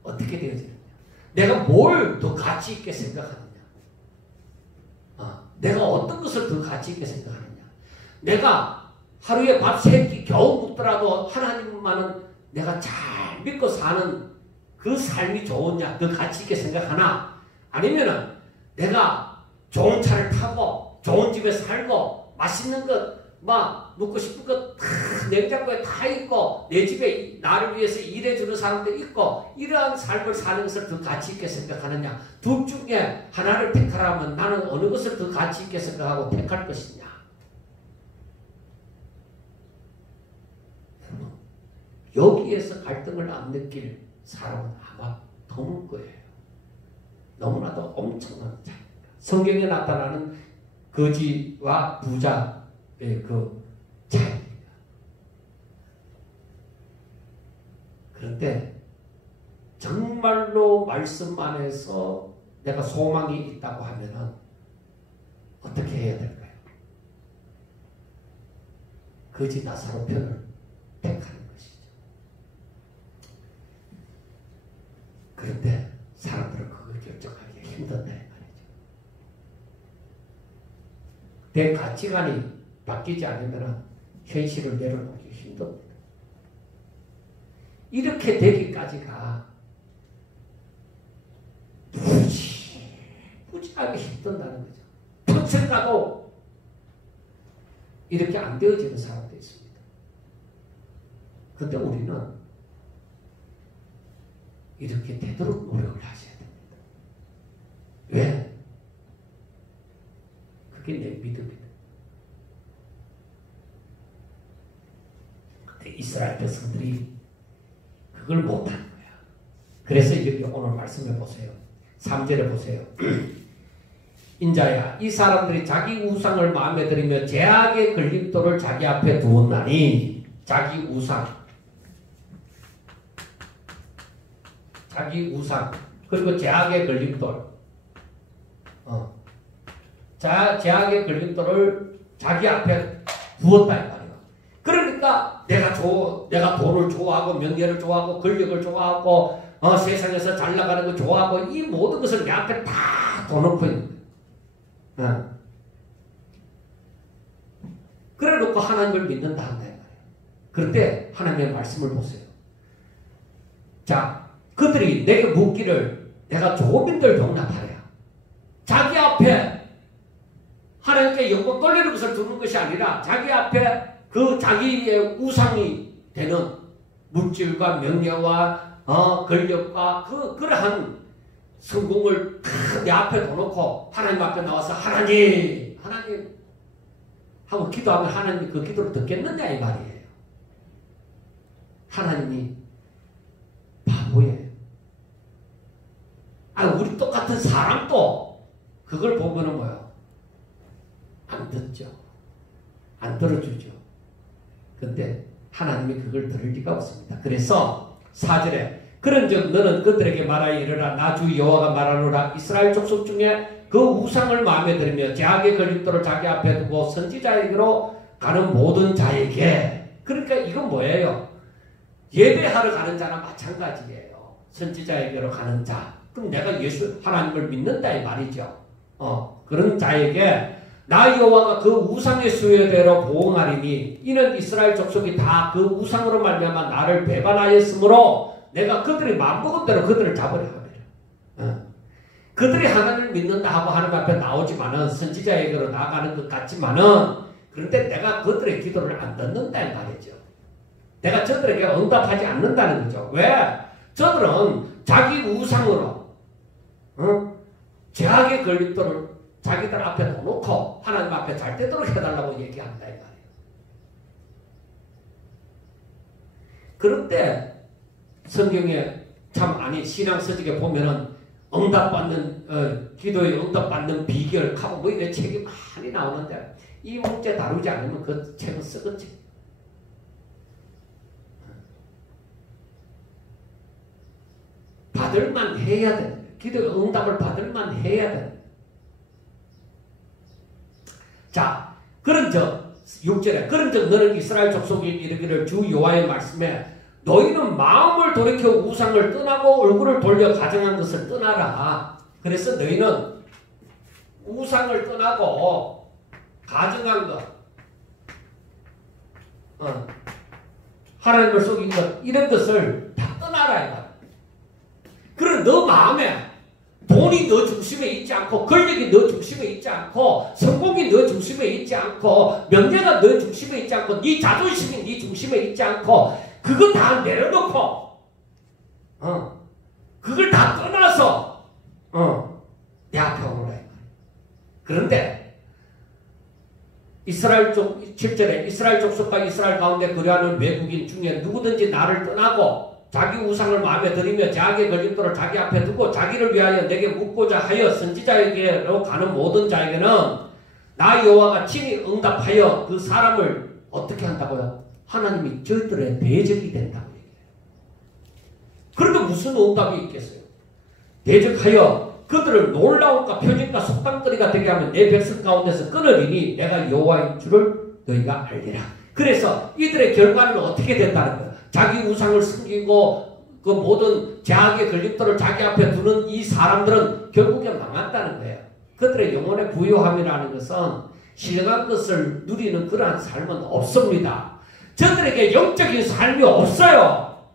어떻게 되어지느냐? 내가 뭘 더 가치 있게 생각하느냐? 내가 어떤 것을 더 가치 있게 생각하느냐? 내가 하루에 밥 3끼 겨우 먹더라도 하나님만은 내가 잘 믿고 사는 그 삶이 좋으냐? 더 가치 있게 생각하나? 아니면은 내가 좋은 차를 타고 좋은 집에 살고 맛있는 것 막 먹고 싶은 것 다 냉장고에 다 있고 내 집에 나를 위해서 일해주는 사람들 있고 이러한 삶을 사는 것을 더 가치 있게 생각하느냐. 둘 중에 하나를 택하라면 나는 어느 것을 더 가치 있게 생각하고 택할 것이냐. 여기에서 갈등을 안 느낄 사람은 아마 드물 거예요. 너무나도 엄청난 차이입니다. 성경에 나타나는 거지와 부자의 그 차이입니다. 그런데 정말로 말씀 안에서 내가 소망이 있다고 하면은 어떻게 해야 될까요? 거지 나사로 편을 택하는 것이죠. 그런데 사람들은 그걸 결정하기가 힘든다 이 말이죠. 내 가치관이 바뀌지 않으면 현실을 내려놓기 힘듭니다. 이렇게 되기까지가 무지하게 힘든다는 거죠. 평생 가도 이렇게 안 되어지는 사람도 있습니다. 그런데 우리는 이렇게 되도록 노력을 하셔야 됩니다. 왜? 그게 내 믿음입니다. 근데 이스라엘 백성들이 그걸 못하는 거야. 그래서 여기 오늘 말씀해 보세요. 3절에 보세요. 인자야, 이 사람들이 자기 우상을 마음에 들이며 제약의 걸림돌을 자기 앞에 두었나니, 자기 우상, 그리고 제약의 걸림돌, 제약의 걸림돌을 자기 앞에 두었다 이 말이야. 그러니까 내가 돈을 좋아하고 명예를 좋아하고 권력을 좋아하고 세상에서 잘 나가는 거 좋아하고 이 모든 것을 내 앞에 다 둬놓고 있는 거야. 그래 놓고 하나님을 믿는다 한다 이 말이야. 그런데 하나님의 말씀을 보세요. 자, 그들이 내게 묻기를 내가 조민들 용납하랴. 자기 앞에 하나님께 영광 돌리는 것을 두는 것이 아니라 자기 앞에 그 자기의 우상이 되는 물질과 명예와 권력과 그러한 성공을 내 앞에 놓고 하나님 앞에 나와서 하나님 하고 기도하면 하나님이 그 기도를 듣겠느냐 이 말이에요. 하나님이 바보예요. 우리 똑같은 사람도 그걸 보면은 뭐요? 안 듣죠. 안 들어주죠. 근데 하나님이 그걸 들을 리가 없습니다. 그래서 4절에 그런즉 너는 그들에게 말하여 이르라 나 주 여호와가 말하노라 이스라엘 족속 중에 그 우상을 마음에 들으며 제약의 걸림돌을 자기 앞에 두고 선지자에게로 가는 모든 자에게 그러니까 이건 뭐예요? 예배하러 가는 자나 마찬가지예요. 선지자에게로 가는 자 그럼 내가 예수 하나님을 믿는다 이 말이죠. 그런 자에게 나 여호와가 그 우상의 수요대로 보응하리니 이는 이스라엘 족속이 다 그 우상으로 말미암아 나를 배반하였으므로 내가 그들이 마음먹은 대로 그들을 잡으려 하리라. 그들이 하나님을 믿는다 하고 하나님 앞에 나오지만은 선지자에게로 나아가는 것 같지만은 그런데 내가 그들의 기도를 안 듣는다 이 말이죠. 내가 저들에게 응답하지 않는다는 거죠. 왜? 저들은 자기 우상으로 죄악의 걸림돌을 자기들 앞에 놓고 하나님 앞에 잘 되도록 해달라고 얘기한다 이 말이에요. 그런데 성경에 신앙 서적에 보면은 기도에 응답받는 비결 하고 뭐 이런 책이 많이 나오는데 이 문제 다루지 않으면 그 책은 썩은 책. 받을만 해야 돼. 기도의 응답을 받을만 해야 돼. 자, 그런즉 6절에 그런즉 너는 이스라엘 족속이 이르기를 주 여호와의 말씀에 너희는 마음을 돌이켜 우상을 떠나고 얼굴을 돌려 가정한 것을 떠나라. 그래서 너희는 우상을 떠나고 가정한 것, 하나님을 속인 것 이런 것을 다 떠나라 이거. 그럼 너 마음에 돈이 너 중심에 있지 않고 권력이 너 중심에 있지 않고 성공이 너 중심에 있지 않고 명예가 너 중심에 있지 않고 네 자존심이 네 중심에 있지 않고 그거 다 내려놓고 그걸 다 떠나서 내 앞에 오라. 그런데 이스라엘 족 7절에 이스라엘 족속과 이스라엘 가운데 거류하는 외국인 중에 누구든지 나를 떠나고 자기 우상을 마음에 들이며 자기의 걸림돌을 자기 앞에 두고 자기를 위하여 내게 묻고자 하여 선지자에게로 가는 모든 자에게는 나 여호와가 친히 응답하여 그 사람을 어떻게 한다고요? 하나님이 저희들의 대적이 된다고 얘기해요. 그런데 무슨 응답이 있겠어요? 대적하여 그들을 놀라움과 표징과 속담거리가 되게 하면 내 백성 가운데서 끊어리니 내가 여호와인 줄을 너희가 알리라. 그래서 이들의 결과는 어떻게 된다는 거예요? 자기 우상을 숨기고 그 모든 죄악의 걸림돌을 자기 앞에 두는 이 사람들은 결국에 망한다는 거예요. 그들의 영혼의 부요함이라는 것은 신령한 것을 누리는 그러한 삶은 없습니다. 저들에게 영적인 삶이 없어요.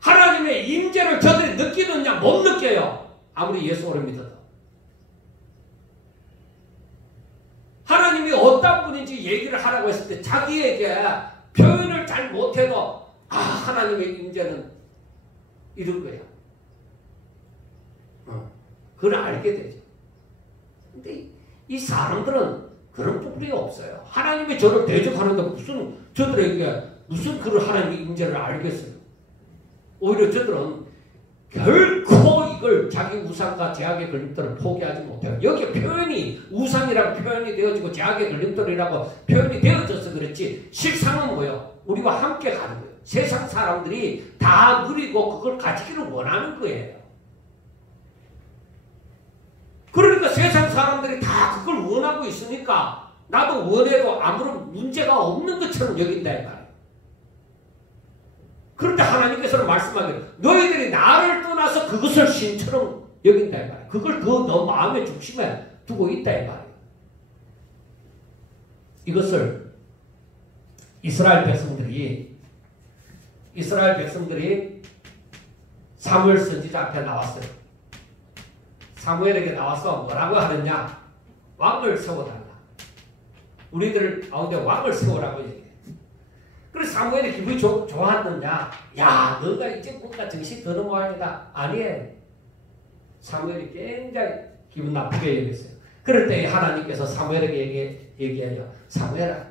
하나님의 임재를 저들이 느끼느냐 못 느껴요. 아무리 예수 오래 믿어도. 하나님이 어떤 분인지 얘기를 하라고 했을 때 자기에게 표현을 잘 못해도 하나님의 임재는 이런 거야. 그걸 알게 되죠. 근데 이 사람들은 그런 부분이 없어요. 하나님이 저를 대적하는데 무슨 저들에게 무슨 그런 하나님의 임재를 알겠어요. 오히려 저들은 결코 이걸 자기 우상과 죄악의 걸림돌을 포기하지 못해요. 여기 표현이 우상이라고 표현이 되어지고 죄악의 걸림돌이라고 표현이 되어져서 그렇지 실상은 뭐예요? 우리와 함께 가는 거예요. 세상 사람들이 다 누리고 그걸 가지기를 원하는 거예요. 그러니까 세상 사람들이 다 그걸 원하고 있으니까 나도 원해도 아무런 문제가 없는 것처럼 여긴다 이 말이에요. 그런데 하나님께서는 말씀하기를 너희들이 나를 떠나서 그것을 신처럼 여긴다 이 말이에요. 그걸 더 너 마음의 중심에 두고 있다 이 말이에요. 이것을 이스라엘 백성들이 사무엘 선지자 앞에 나왔어요. 사무엘에게 나와서 뭐라고 하느냐? 왕을 세워달라. 우리들 가운데 왕을 세우라고 얘기해. 그래서 사무엘이 기분이 좋았느냐? 야, 너가 이제 뭔가 정신 드는 모양이다. 아니에요. 사무엘이 굉장히 기분 나쁘게 여겼어요. 그럴 때 하나님께서 사무엘에게 얘기해요. 사무엘아,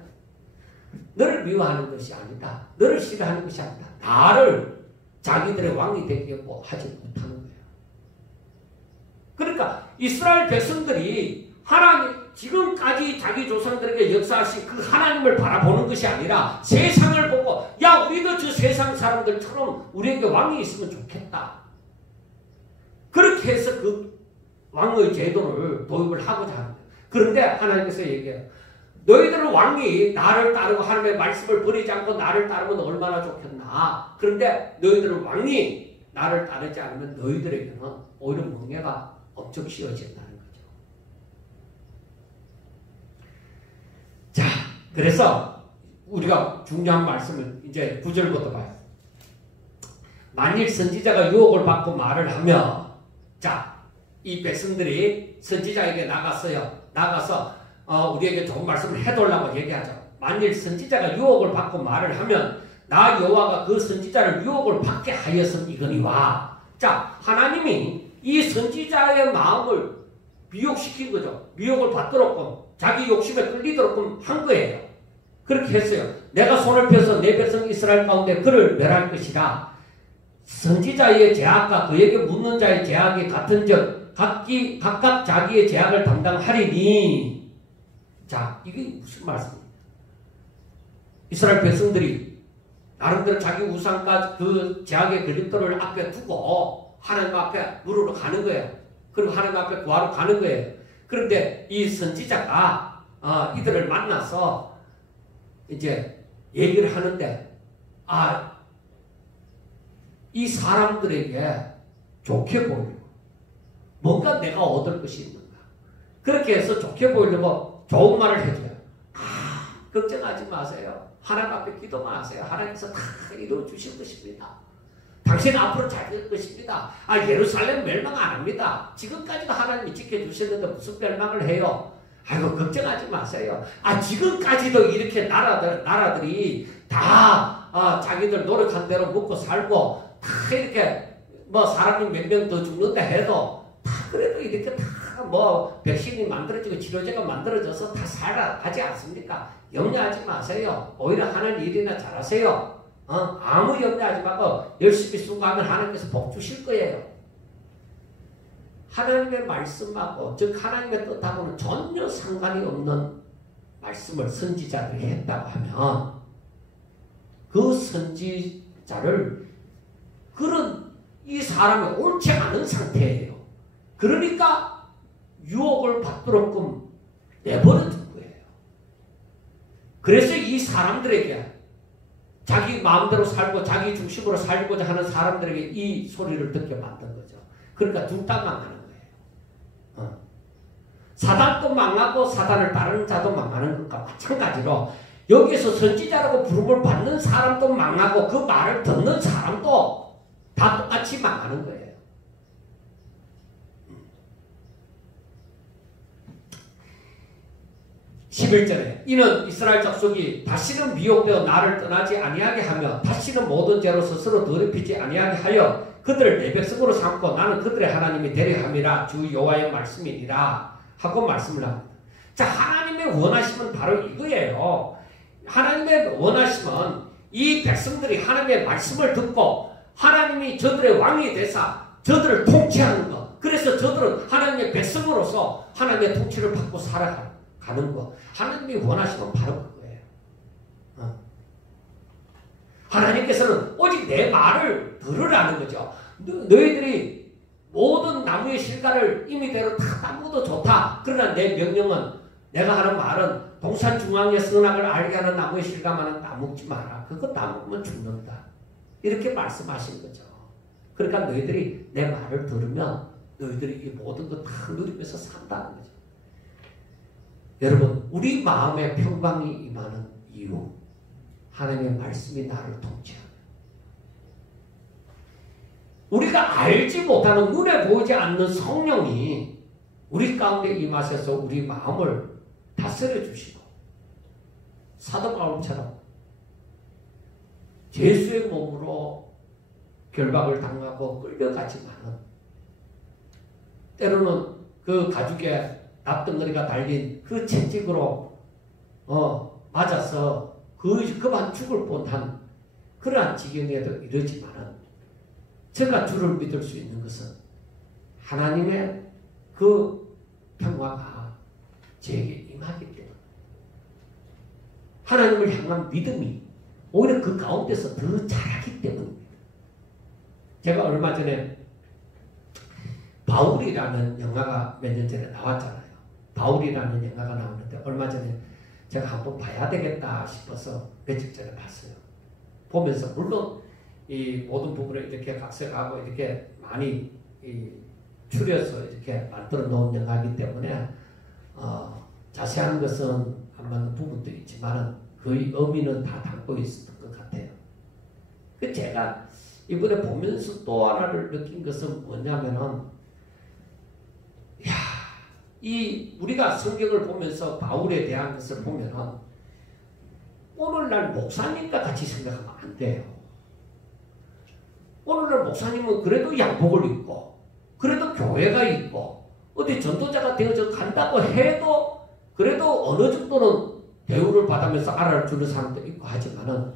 너를 미워하는 것이 아니다. 너를 싫어하는 것이 아니다. 나를 자기들의 왕이 되게 하지 못하는 거예요. 그러니까 이스라엘 백성들이 하나님 지금까지 자기 조상들에게 역사하신 그 하나님을 바라보는 것이 아니라 세상을 보고 야 우리도 저 세상 사람들처럼 우리에게 왕이 있으면 좋겠다. 그렇게 해서 그 왕의 제도를 도입을 하고자 하는 거예요. 그런데 하나님께서 얘기해요. 너희들은 왕이 나를 따르고 하나님의 말씀을 버리지 않고 나를 따르면 얼마나 좋겠나. 그런데 너희들은 왕이 나를 따르지 않으면 너희들에게는 오히려 멍해가 엄청 씌워진다는 거죠. 자, 그래서 우리가 중요한 말씀을 이제 9절부터 봐요. 만일 선지자가 유혹을 받고 말을 하며, 자, 이 백성들이 선지자에게 나가서 우리에게 좋은 말씀을 해달라고 얘기하죠. 만일 선지자가 유혹을 받고 말을 하면 나 여호와가 그 선지자를 유혹을 받게 하였음이거니와. 자, 하나님이 이 선지자의 마음을 미혹시킨 거죠. 미혹을 받도록 자기 욕심에 끌리도록 한 거예요. 그렇게 했어요. 내가 손을 펴서 내 백성 이스라엘 가운데 그를 멸할 것이라. 선지자의 제약과 그에게 묻는 자의 제약이 같은즉 각각 자기의 제약을 담당하리니. 자, 이게 무슨 말씀입니까? 이스라엘 백성들이 나름대로 자기 우상과 그 제약의 걸림돌을 앞에 두고 하나님 앞에 물으러 가는 거예요. 그리고 하나님 앞에 구하러 가는 거예요. 그런데 이 선지자가 이들을 만나서 이제 얘기를 하는데 이 사람들에게 좋게 보이려고 뭔가 내가 얻을 것이 있는가. 그렇게 해서 좋게 보이려고 좋은 말을 해줘요. 걱정하지 마세요. 하나님 앞에 기도만 하세요. 하나님께서 다 이루어 주실 것입니다. 당신은 앞으로 잘 될 것입니다. 예루살렘 멸망 안 합니다. 지금까지도 하나님이 지켜주셨는데 무슨 멸망을 해요? 아이고 걱정하지 마세요. 지금까지도 이렇게 나라들이 다 자기들 노력한 대로 먹고 살고 다 이렇게 사람이 몇 명 더 죽는다 해도 다 그래도 이렇게 다 백신이 만들어지고 치료제가 만들어져서 다 살아가지 않습니까? 염려하지 마세요. 오히려 하는 일이나 잘하세요. 아무 염려하지 말고 열심히 수고하면 하나님께서 복 주실 거예요. 하나님의 말씀하고 즉 하나님의 뜻하고는 전혀 상관이 없는 말씀을 선지자들이 했다고 하면 그 선지자를 이 사람이 옳지 않은 상태예요. 그러니까 유혹을 받도록끔 내버려 둔 거예요. 그래서 이 사람들에게 자기 마음대로 살고 자기 중심으로 살고자 하는 사람들에게 이 소리를 듣게 만든 거죠. 그러니까 둘 다 망하는 거예요. 사단도 망하고 사단을 따르는 자도 망하는 것과 마찬가지로 여기서 선지자라고 부름을 받는 사람도 망하고 그 말을 듣는 사람도 다 똑같이 망하는 거예요. 11절에 이는 이스라엘 족속이 다시는 미혹되어 나를 떠나지 아니하게 하며 다시는 모든 죄로 스스로 더럽히지 아니하게 하여 그들을 내 백성으로 삼고 나는 그들의 하나님이 되려 함이라 주 여호와의 말씀이니라 하고 말씀을 합니다. 자, 하나님의 원하심은 바로 이거예요. 하나님의 원하심은 이 백성들이 하나님의 말씀을 듣고 하나님이 저들의 왕이 되사 저들을 통치하는 것. 그래서 저들은 하나님의 백성으로서 하나님의 통치를 받고 살아가는 것. 하나님이 원하시면 바로 그거예요. 하나님께서는 오직 내 말을 들으라는 거죠. 너희들이 모든 나무의 실과를 임의대로 다 따먹어도 좋다. 그러나 내 명령은 내가 하는 말은 동산 중앙의 선악을 알게 하는 나무의 실과만은 따먹지 마라. 그거 따먹으면 죽는다. 이렇게 말씀하신 거죠. 그러니까 너희들이 내 말을 들으면 너희들이 이 모든 거 다 누리면서 산다는 거죠. 여러분, 우리 마음에 평강이 임하는 이유, 하나님의 말씀이 나를 통치하는. 우리가 알지 못하는 눈에 보이지 않는 성령이 우리 가운데 임하셔서 우리 마음을 다스려 주시고 사도 바울처럼 예수의 몸으로 결박을 당하고 끌려가지만은 때로는 그 가죽에 납덩어리가 달린 그 채찍으로 맞아서 그만 죽을 뻔한 그러한 지경에도 이르지만은 제가 주를 믿을 수 있는 것은 하나님의 그 평화가 제게 임하기 때문에 하나님을 향한 믿음이 오히려 그 가운데서 더 자라기 때문입니다. 제가 얼마 전에 바울이라는 영화가 몇 년 전에 나왔잖아요. 바울이라는 영화가 나오는데 얼마 전에 제가 한번 봐야 되겠다 싶어서 며칠 전에 봤어요. 보면서 물론 이 모든 부분을 이렇게 각색하고 이렇게 많이 추려서 이렇게 만들어 놓은 영화이기 때문에 자세한 것은 안 맞는 부분도 있지만 그 의미는 다 담고 있었던 것 같아요. 제가 이번에 보면서 또 하나를 느낀 것은 뭐냐면은 우리가 성경을 보면서 바울에 대한 것을 보면은 오늘날 목사님과 같이 생각하면 안 돼요. 오늘날 목사님은 그래도 양복을 입고 그래도 교회가 있고 어디 전도자가 되어져 간다고 해도 그래도 어느 정도는 대우를 받으면서 알아를 주는 사람도 있고 하지만은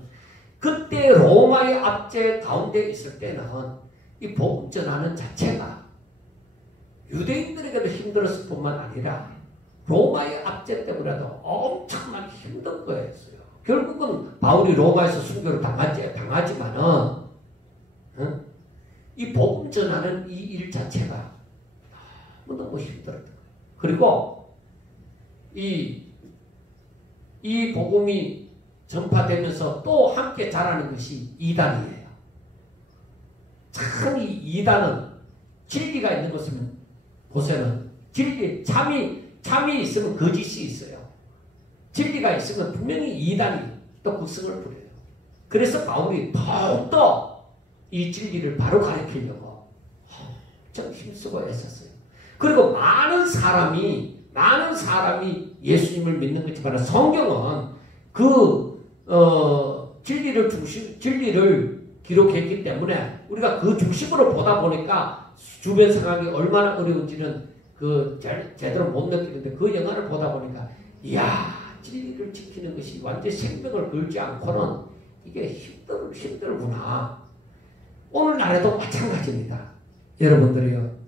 그때 로마의 압제 가운데 있을 때는 이 복음 전하는 자체가 유대인들에게도 힘들었을 뿐만 아니라 로마의 압제 때문에도 엄청나게 힘든 거였어요. 결국은 바울이 로마에서 순교를 당하지만은 이 복음 전하는 이 일 자체가 너무 힘들었던 거예요. 그리고 이 복음이 전파되면서 또 함께 자라는 것이 이단이에요. 참 이 이단은 진리가 있는 곳에는 진리, 참이 있으면 거짓이 있어요. 진리가 있으면 분명히 이단이 또 국성을 부려요. 그래서 바울이 더욱더 이 진리를 바로 가르치려고 좀 힘쓰고 애썼어요. 그리고 많은 사람이 예수님을 믿는 거지만 성경은 진리를 기록했기 때문에 우리가 그 중심으로 보다 보니까 주변 상황이 얼마나 어려운지는 제대로 못 느끼는데 그 영화를 보다 보니까 이야 진리를 지키는 것이 완전 생명을 걸지 않고는 이게 힘들구나. 오늘날에도 마찬가지입니다. 여러분들이요.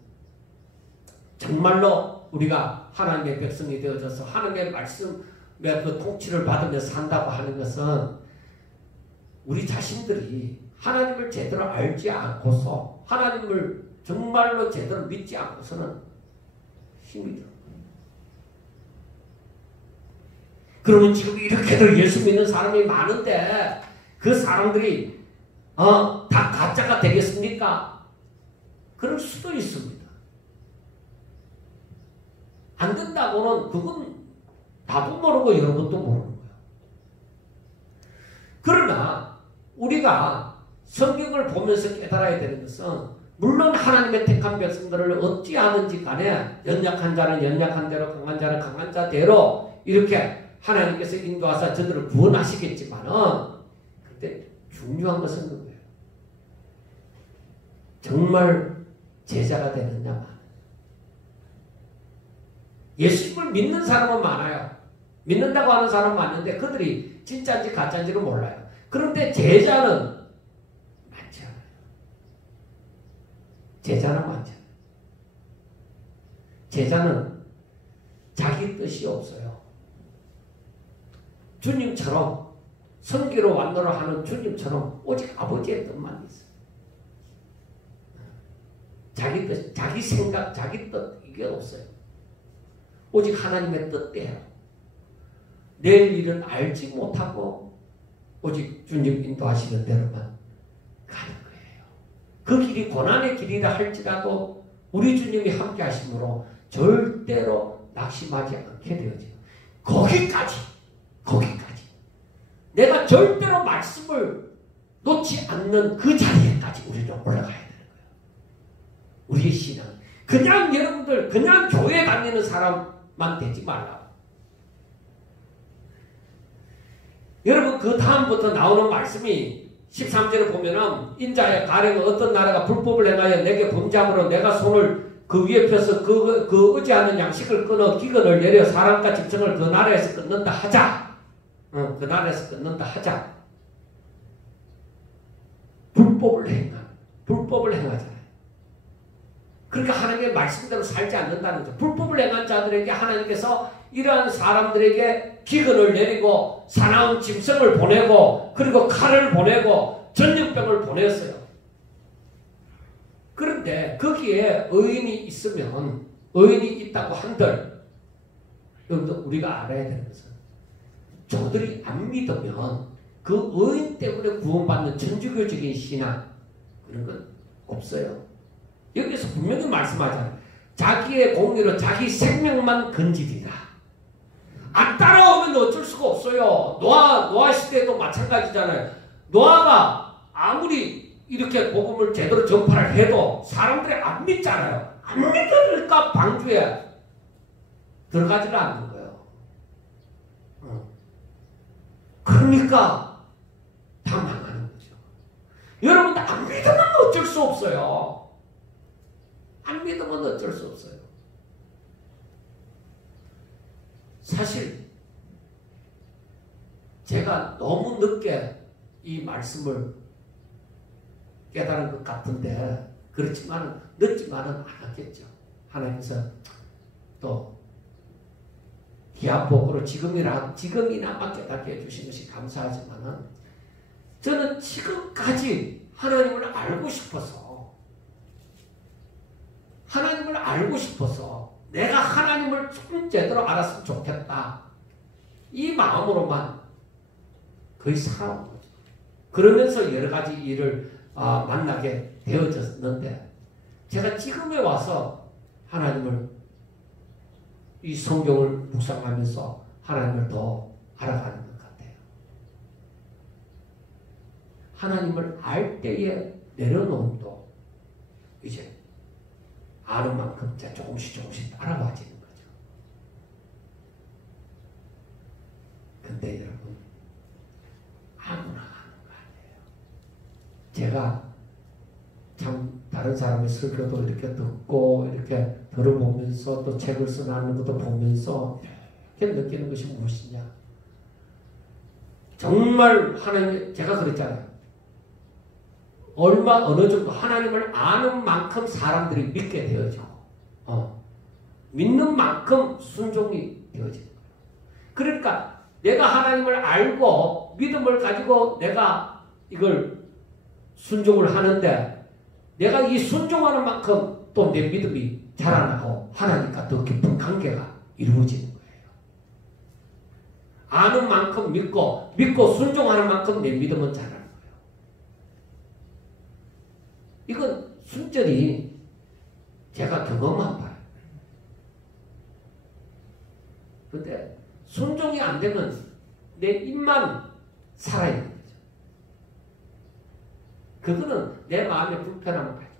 정말로 우리가 하나님의 백성이 되어져서 하나님의 말씀의 그 통치를 받으며 산다고 하는 것은 우리 자신들이 하나님을 제대로 알지 않고서 하나님을 정말로 제대로 믿지 않고서는 힘이 들어요. 그러면 지금 이렇게도 예수 믿는 사람이 많은데 그 사람들이 다 가짜가 되겠습니까? 그럴 수도 있습니다. 안 된다고는 그건 나도 모르고 여러분도 모르는 거예요. 그러나 우리가 성경을 보면서 깨달아야 되는 것은 물론 하나님의 택한 백성들을 어찌하는지 간에 연약한 자는 연약한 대로 강한 자는 강한 자대로 이렇게 하나님께서 인도하사 저들을 구원하시겠지만은 근데 중요한 것은 그거예요. 정말 제자가 되느냐. 예수님을 믿는 사람은 많아요. 믿는다고 하는 사람은 많은데 그들이 진짜인지 가짜인지를 몰라요. 그런데 제자는 많지 않아요. 제자는 많지 않아요. 제자는 자기 뜻이 없어요. 주님처럼 성기로 완노라 하는 주님처럼 오직 아버지의 뜻만 있어요. 자기 뜻, 자기 생각, 자기 뜻 이게 없어요. 오직 하나님의 뜻대로 내일 일은 알지 못하고 오직 주님 인도하시는 대로만 가는 거예요. 그 길이 고난의 길이라 할지라도 우리 주님이 함께 하심으로 절대로 낙심하지 않게 되어져요. 거기까지 내가 절대로 말씀을 놓지 않는 그 자리에까지 우리는 올라가야 되는 거예요. 우리의 신앙 그냥 여러분들 그냥 교회 다니는 사람만 되지 말라고. 여러분 그 다음부터 나오는 말씀이 13절을 보면은 인자의 가령 어떤 나라가 불법을 행하여 내게 범죄함으로 내가 손을 그 위에 펴서 그 의지하는 양식을 끊어 기근을 내려 사람과 짐승을 그 나라에서 끊는다 하자. 그 나라에서 끊는다 하자. 불법을 행하잖아요. 그러니까 하나님의 말씀대로 살지 않는다는 거죠. 불법을 행한 자들에게 하나님께서 이러한 사람들에게 기근을 내리고 사나운 짐승을 보내고 그리고 칼을 보내고 전염병을 보냈어요. 그런데 거기에 의인이 있으면 의인이 있다고 한들 여러분들 우리가 알아야 되는 것은 저들이 안 믿으면 그 의인 때문에 구원받는 천주교적인 신앙 그런 건 없어요. 여기서 분명히 말씀하잖아요. 자기의 공의로 자기 생명만 건지리라. 안 따라오면 어쩔 수가 없어요. 노아 시대도 마찬가지잖아요. 노아가 아무리 이렇게 복음을 제대로 전파를 해도 사람들이 안 믿잖아요. 안 믿으니까 방주에 들어가지를 않는 거예요. 그러니까 다 망하는 거죠. 여러분들 안 믿으면 어쩔 수 없어요. 안 믿으면 어쩔 수 없어요. 사실 제가 너무 늦게 이 말씀을 깨달은 것 같은데 그렇지만 늦지만은 않았겠죠. 하나님께서 또 귀한 복으로 지금이나마 깨닫게 해주신 것이 감사하지만은 저는 지금까지 하나님을 알고 싶어서 내가 하나님을 좀 제대로 알았으면 좋겠다. 이 마음으로만 거의 살아온 거죠. 그러면서 여러 가지 일을 만나게 되어졌는데 제가 지금에 와서 하나님을 이 성경을 묵상하면서 하나님을 더 알아가는 것 같아요. 하나님을 알 때에 내려놓음도 이제 아는 만큼 이제 조금씩 따라와지는 거죠. 근데 여러분 아무나 하는 거 아니에요. 제가 참 다른 사람의 설교도 이렇게 듣고 이렇게 들어보면서 또 책을 써나가는 것도 보면서 이렇게 느끼는 것이 무엇이냐. 정말 하나님, 제가 그랬잖아요. 어느 정도 하나님을 아는 만큼 사람들이 믿게 되어져. 믿는 만큼 순종이 되어지는 거예요. 그러니까 내가 하나님을 알고 믿음을 가지고 내가 이걸 순종을 하는데 내가 이 순종하는 만큼 또 내 믿음이 자라나고 하나님과 더 깊은 관계가 이루어지는 거예요. 아는 만큼 믿고 순종하는 만큼 내 믿음은 자라는 거예요. 이건 순전히 제가 경험한 바예요. 근데 순종이 안 되면 내 입만 살아있는 거죠. 그거는 내 마음에 불편함을 가지고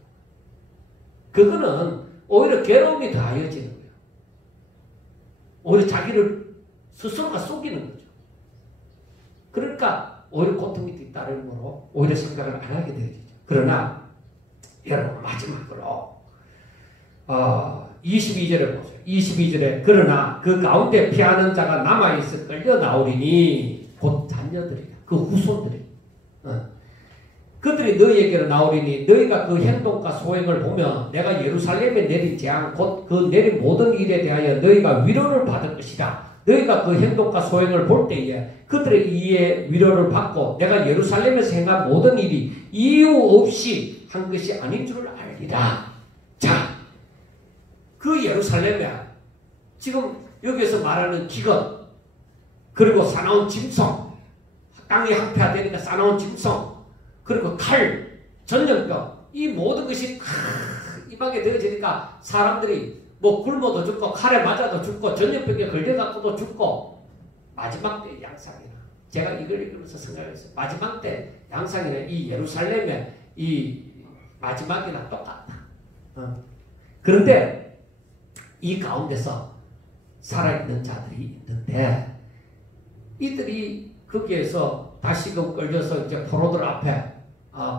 그거는 오히려 괴로움이 더하여지는 거예요. 오히려 자기를 스스로가 속이는 거죠. 그러니까 오히려 고통이 뒤따르므로 오히려 생각을 안 하게 되어지죠. 그러나 여러분 마지막으로 22절에 보세요. 22절에 그러나 그 가운데 피하는 자가 남아있어 끌려 나오리니 곧 자녀들이야. 그 후손들이. 그들이 너희에게로 나오리니 너희가 그 행동과 소행을 보면 내가 예루살렘에 내린 재앙 곧 그 내린 모든 일에 대하여 너희가 위로를 받을 것이다. 너희가 그 행동과 소행을 볼 때에 그들의 이에 위로를 받고 내가 예루살렘에서 행한 모든 일이 이유 없이 한 것이 아닌 줄을 알리라. 자, 그 예루살렘에 지금 여기서 말하는 기근 그리고 사나운 짐승 땅이 항폐화되니까 사나운 짐승 그리고 칼, 전염병 이 모든 것이 임하게 되어지니까 사람들이 뭐 굶어도 죽고 칼에 맞아도 죽고 전염병에 걸려갖고도 죽고 마지막 때 양상이라 제가 이걸 읽으면서 생각했어요. 마지막 때 양상이라 이 예루살렘의 이 마지막이나 똑같다. 그런데 이 가운데서 살아있는 자들이 있는데 이들이 거기에서 다시금 끌려서 이제 포로들 앞에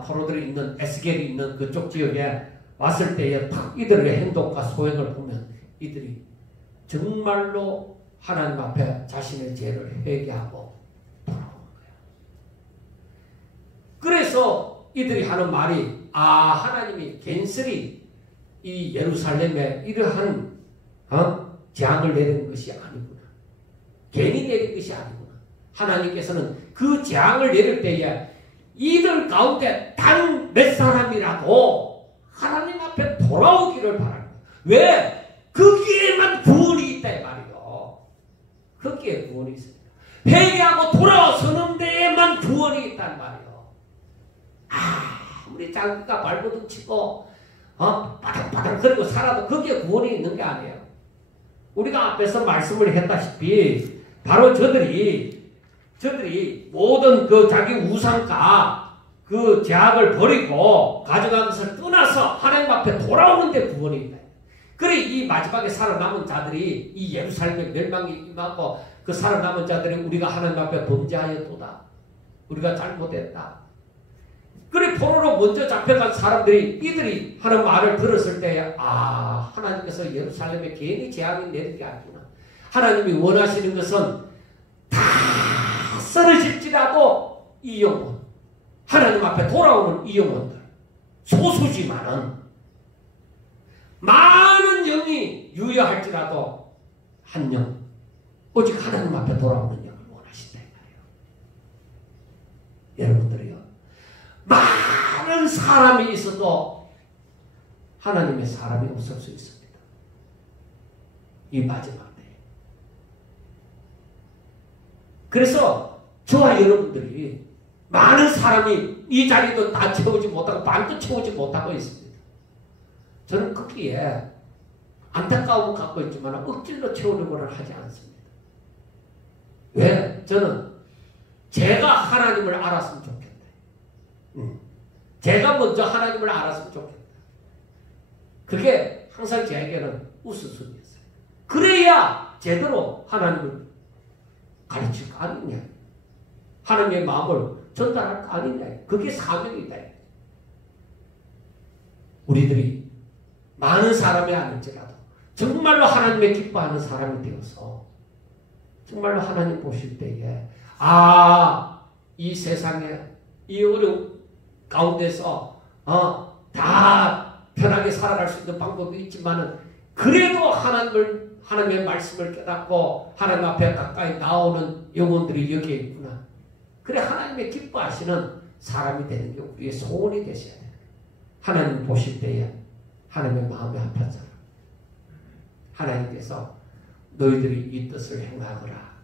포로들이 있는 에스겔이 있는 그쪽 지역에 왔을 때에 딱 이들의 행동과 소행을 보면 이들이 정말로 하나님 앞에 자신의 죄를 회개하고 돌아오는 거예요. 그래서 이들이 하는 말이 하나님이 괜스레 이 예루살렘에 이러한 재앙을 내린 것이 아니구나. 괜히 내린 것이 아니구나. 하나님께서는 그 재앙을 내릴 때에 이들 가운데 단 몇 사람이라도 하나님 앞에 돌아오기를 바랍니다. 왜? 거기에만 구원이 있다 이 말이요. 거기에 구원이 있습니다. 회개하고 돌아서는 데에만 구원이 있단 말이요. 우리 자기가 발버둥 치고 바닥바닥 거리고 살아도 거기에 구원이 있는 게 아니에요. 우리가 앞에서 말씀을 했다시피 바로 저들이 모든 그 자기 우상과 그 제약을 버리고 가져간 것을 떠나서 하나님 앞에 돌아오는 데 구원이 있다. 그래 이 마지막에 살아남은 자들이 이 예루살렘의 멸망이 임하고 그 살아남은 자들이 우리가 하나님 앞에 범죄하였도다. 우리가 잘못했다. 그래 포로로 먼저 잡혀간 사람들이 이들이 하는 말을 들었을 때 하나님께서 예루살렘에 괜히 재앙이 내린 게 아니구나. 하나님이 원하시는 것은 다 쓰러질지라도 이 영혼 하나님 앞에 돌아오는 이 영혼들 소수지만은 많은 영이 유효할지라도 한 영 오직 하나님 앞에 돌아오는 영을 원하신다 이 말이에요. 여러분들이요 많은 사람이 있어도 하나님의 사람이 없을 수 있습니다. 이 마지막 때에. 그래서 저와 여러분들이 많은 사람이 이 자리도 다 채우지 못하고 반도 채우지 못하고 있습니다. 저는 거기에 안타까움을 갖고 있지만 억지로 채우려고는 하지 않습니다. 왜? 저는 제가 하나님을 알았으면 좋겠다. 제가 먼저 하나님을 알았으면 좋겠다. 그게 항상 저에게는 우선순위였어요. 그래야 제대로 하나님을 가르칠 거 아니냐. 하나님의 마음을 전달할 거 아니냐. 그게 사명이다. 우리들이 많은 사람이 아닐지라도 정말로 하나님의 기뻐하는 사람이 되어서 정말로 하나님 보실 때에 이 세상에 이 어려움 가운데서 다 편하게 살아갈 수 있는 방법이 있지만은 그래도 하나님의 말씀을 깨닫고 하나님 앞에 가까이 나오는 영혼들이 여기에 있구나. 그래 하나님의 기뻐하시는 사람이 되는 게 우리의 소원이 되셔야 돼요. 하나님 보실 때에 하나님의 마음이 아팠잖아. 하나님께서 너희들이 이 뜻을 행하거라.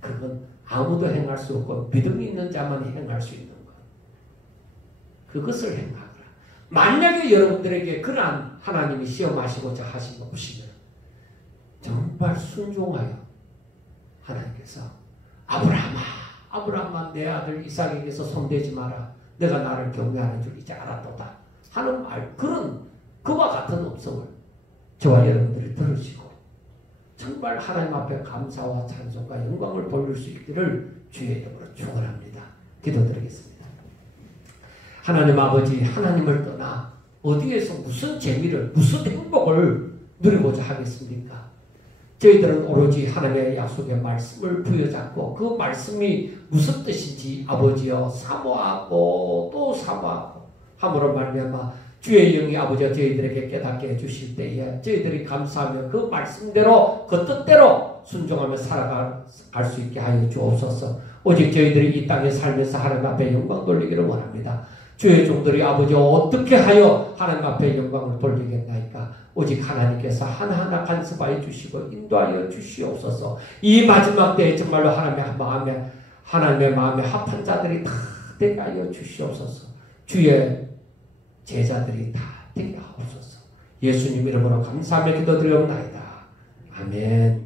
그건 아무도 행할 수 없고 믿음이 있는 자만이 행할 수 있는 것. 그것을 행하거라. 만약에 여러분들에게 그러한 하나님이 시험하시고자 하신 거 보시면 정말 순종하여 하나님께서 아브라함아 내 아들 이삭에게서 손대지 마라. 내가 나를 경외하는 줄 이제 알았도다. 하는 말 그와 같은 음성을 저와 여러분들이 들으시고 정말 하나님 앞에 감사와 찬송과 영광을 돌릴 수 있기를 주의 이름으로 축원합니다. 기도드리겠습니다. 하나님 아버지 하나님을 떠나 어디에서 무슨 재미를 무슨 행복을 누리고자 하겠습니까? 저희들은 오로지 하나님의 약속의 말씀을 부여잡고 그 말씀이 무슨 뜻인지 아버지여 사모하고 또 사모하고 함으로 말미암아 주의 영이 아버지여 저희들에게 깨닫게 해주실 때에 저희들이 감사하며 그 말씀대로 그 뜻대로 순종하며 살아갈 수 있게 하여 주옵소서. 오직 저희들이 이 땅에 살면서 하나님 앞에 영광 돌리기를 원합니다. 주의 종들이 아버지 어떻게 하여 하나님 앞에 영광을 돌리겠나이까? 오직 하나님께서 하나하나 간섭하여 주시고 인도하여 주시옵소서. 이 마지막 때에 정말로 하나님의 마음에 합한 자들이 다 되게 하여 주시옵소서. 주의 제자들이 다 되게 하옵소서. 예수님 이름으로 감사하며 기도드리옵나이다. 아멘.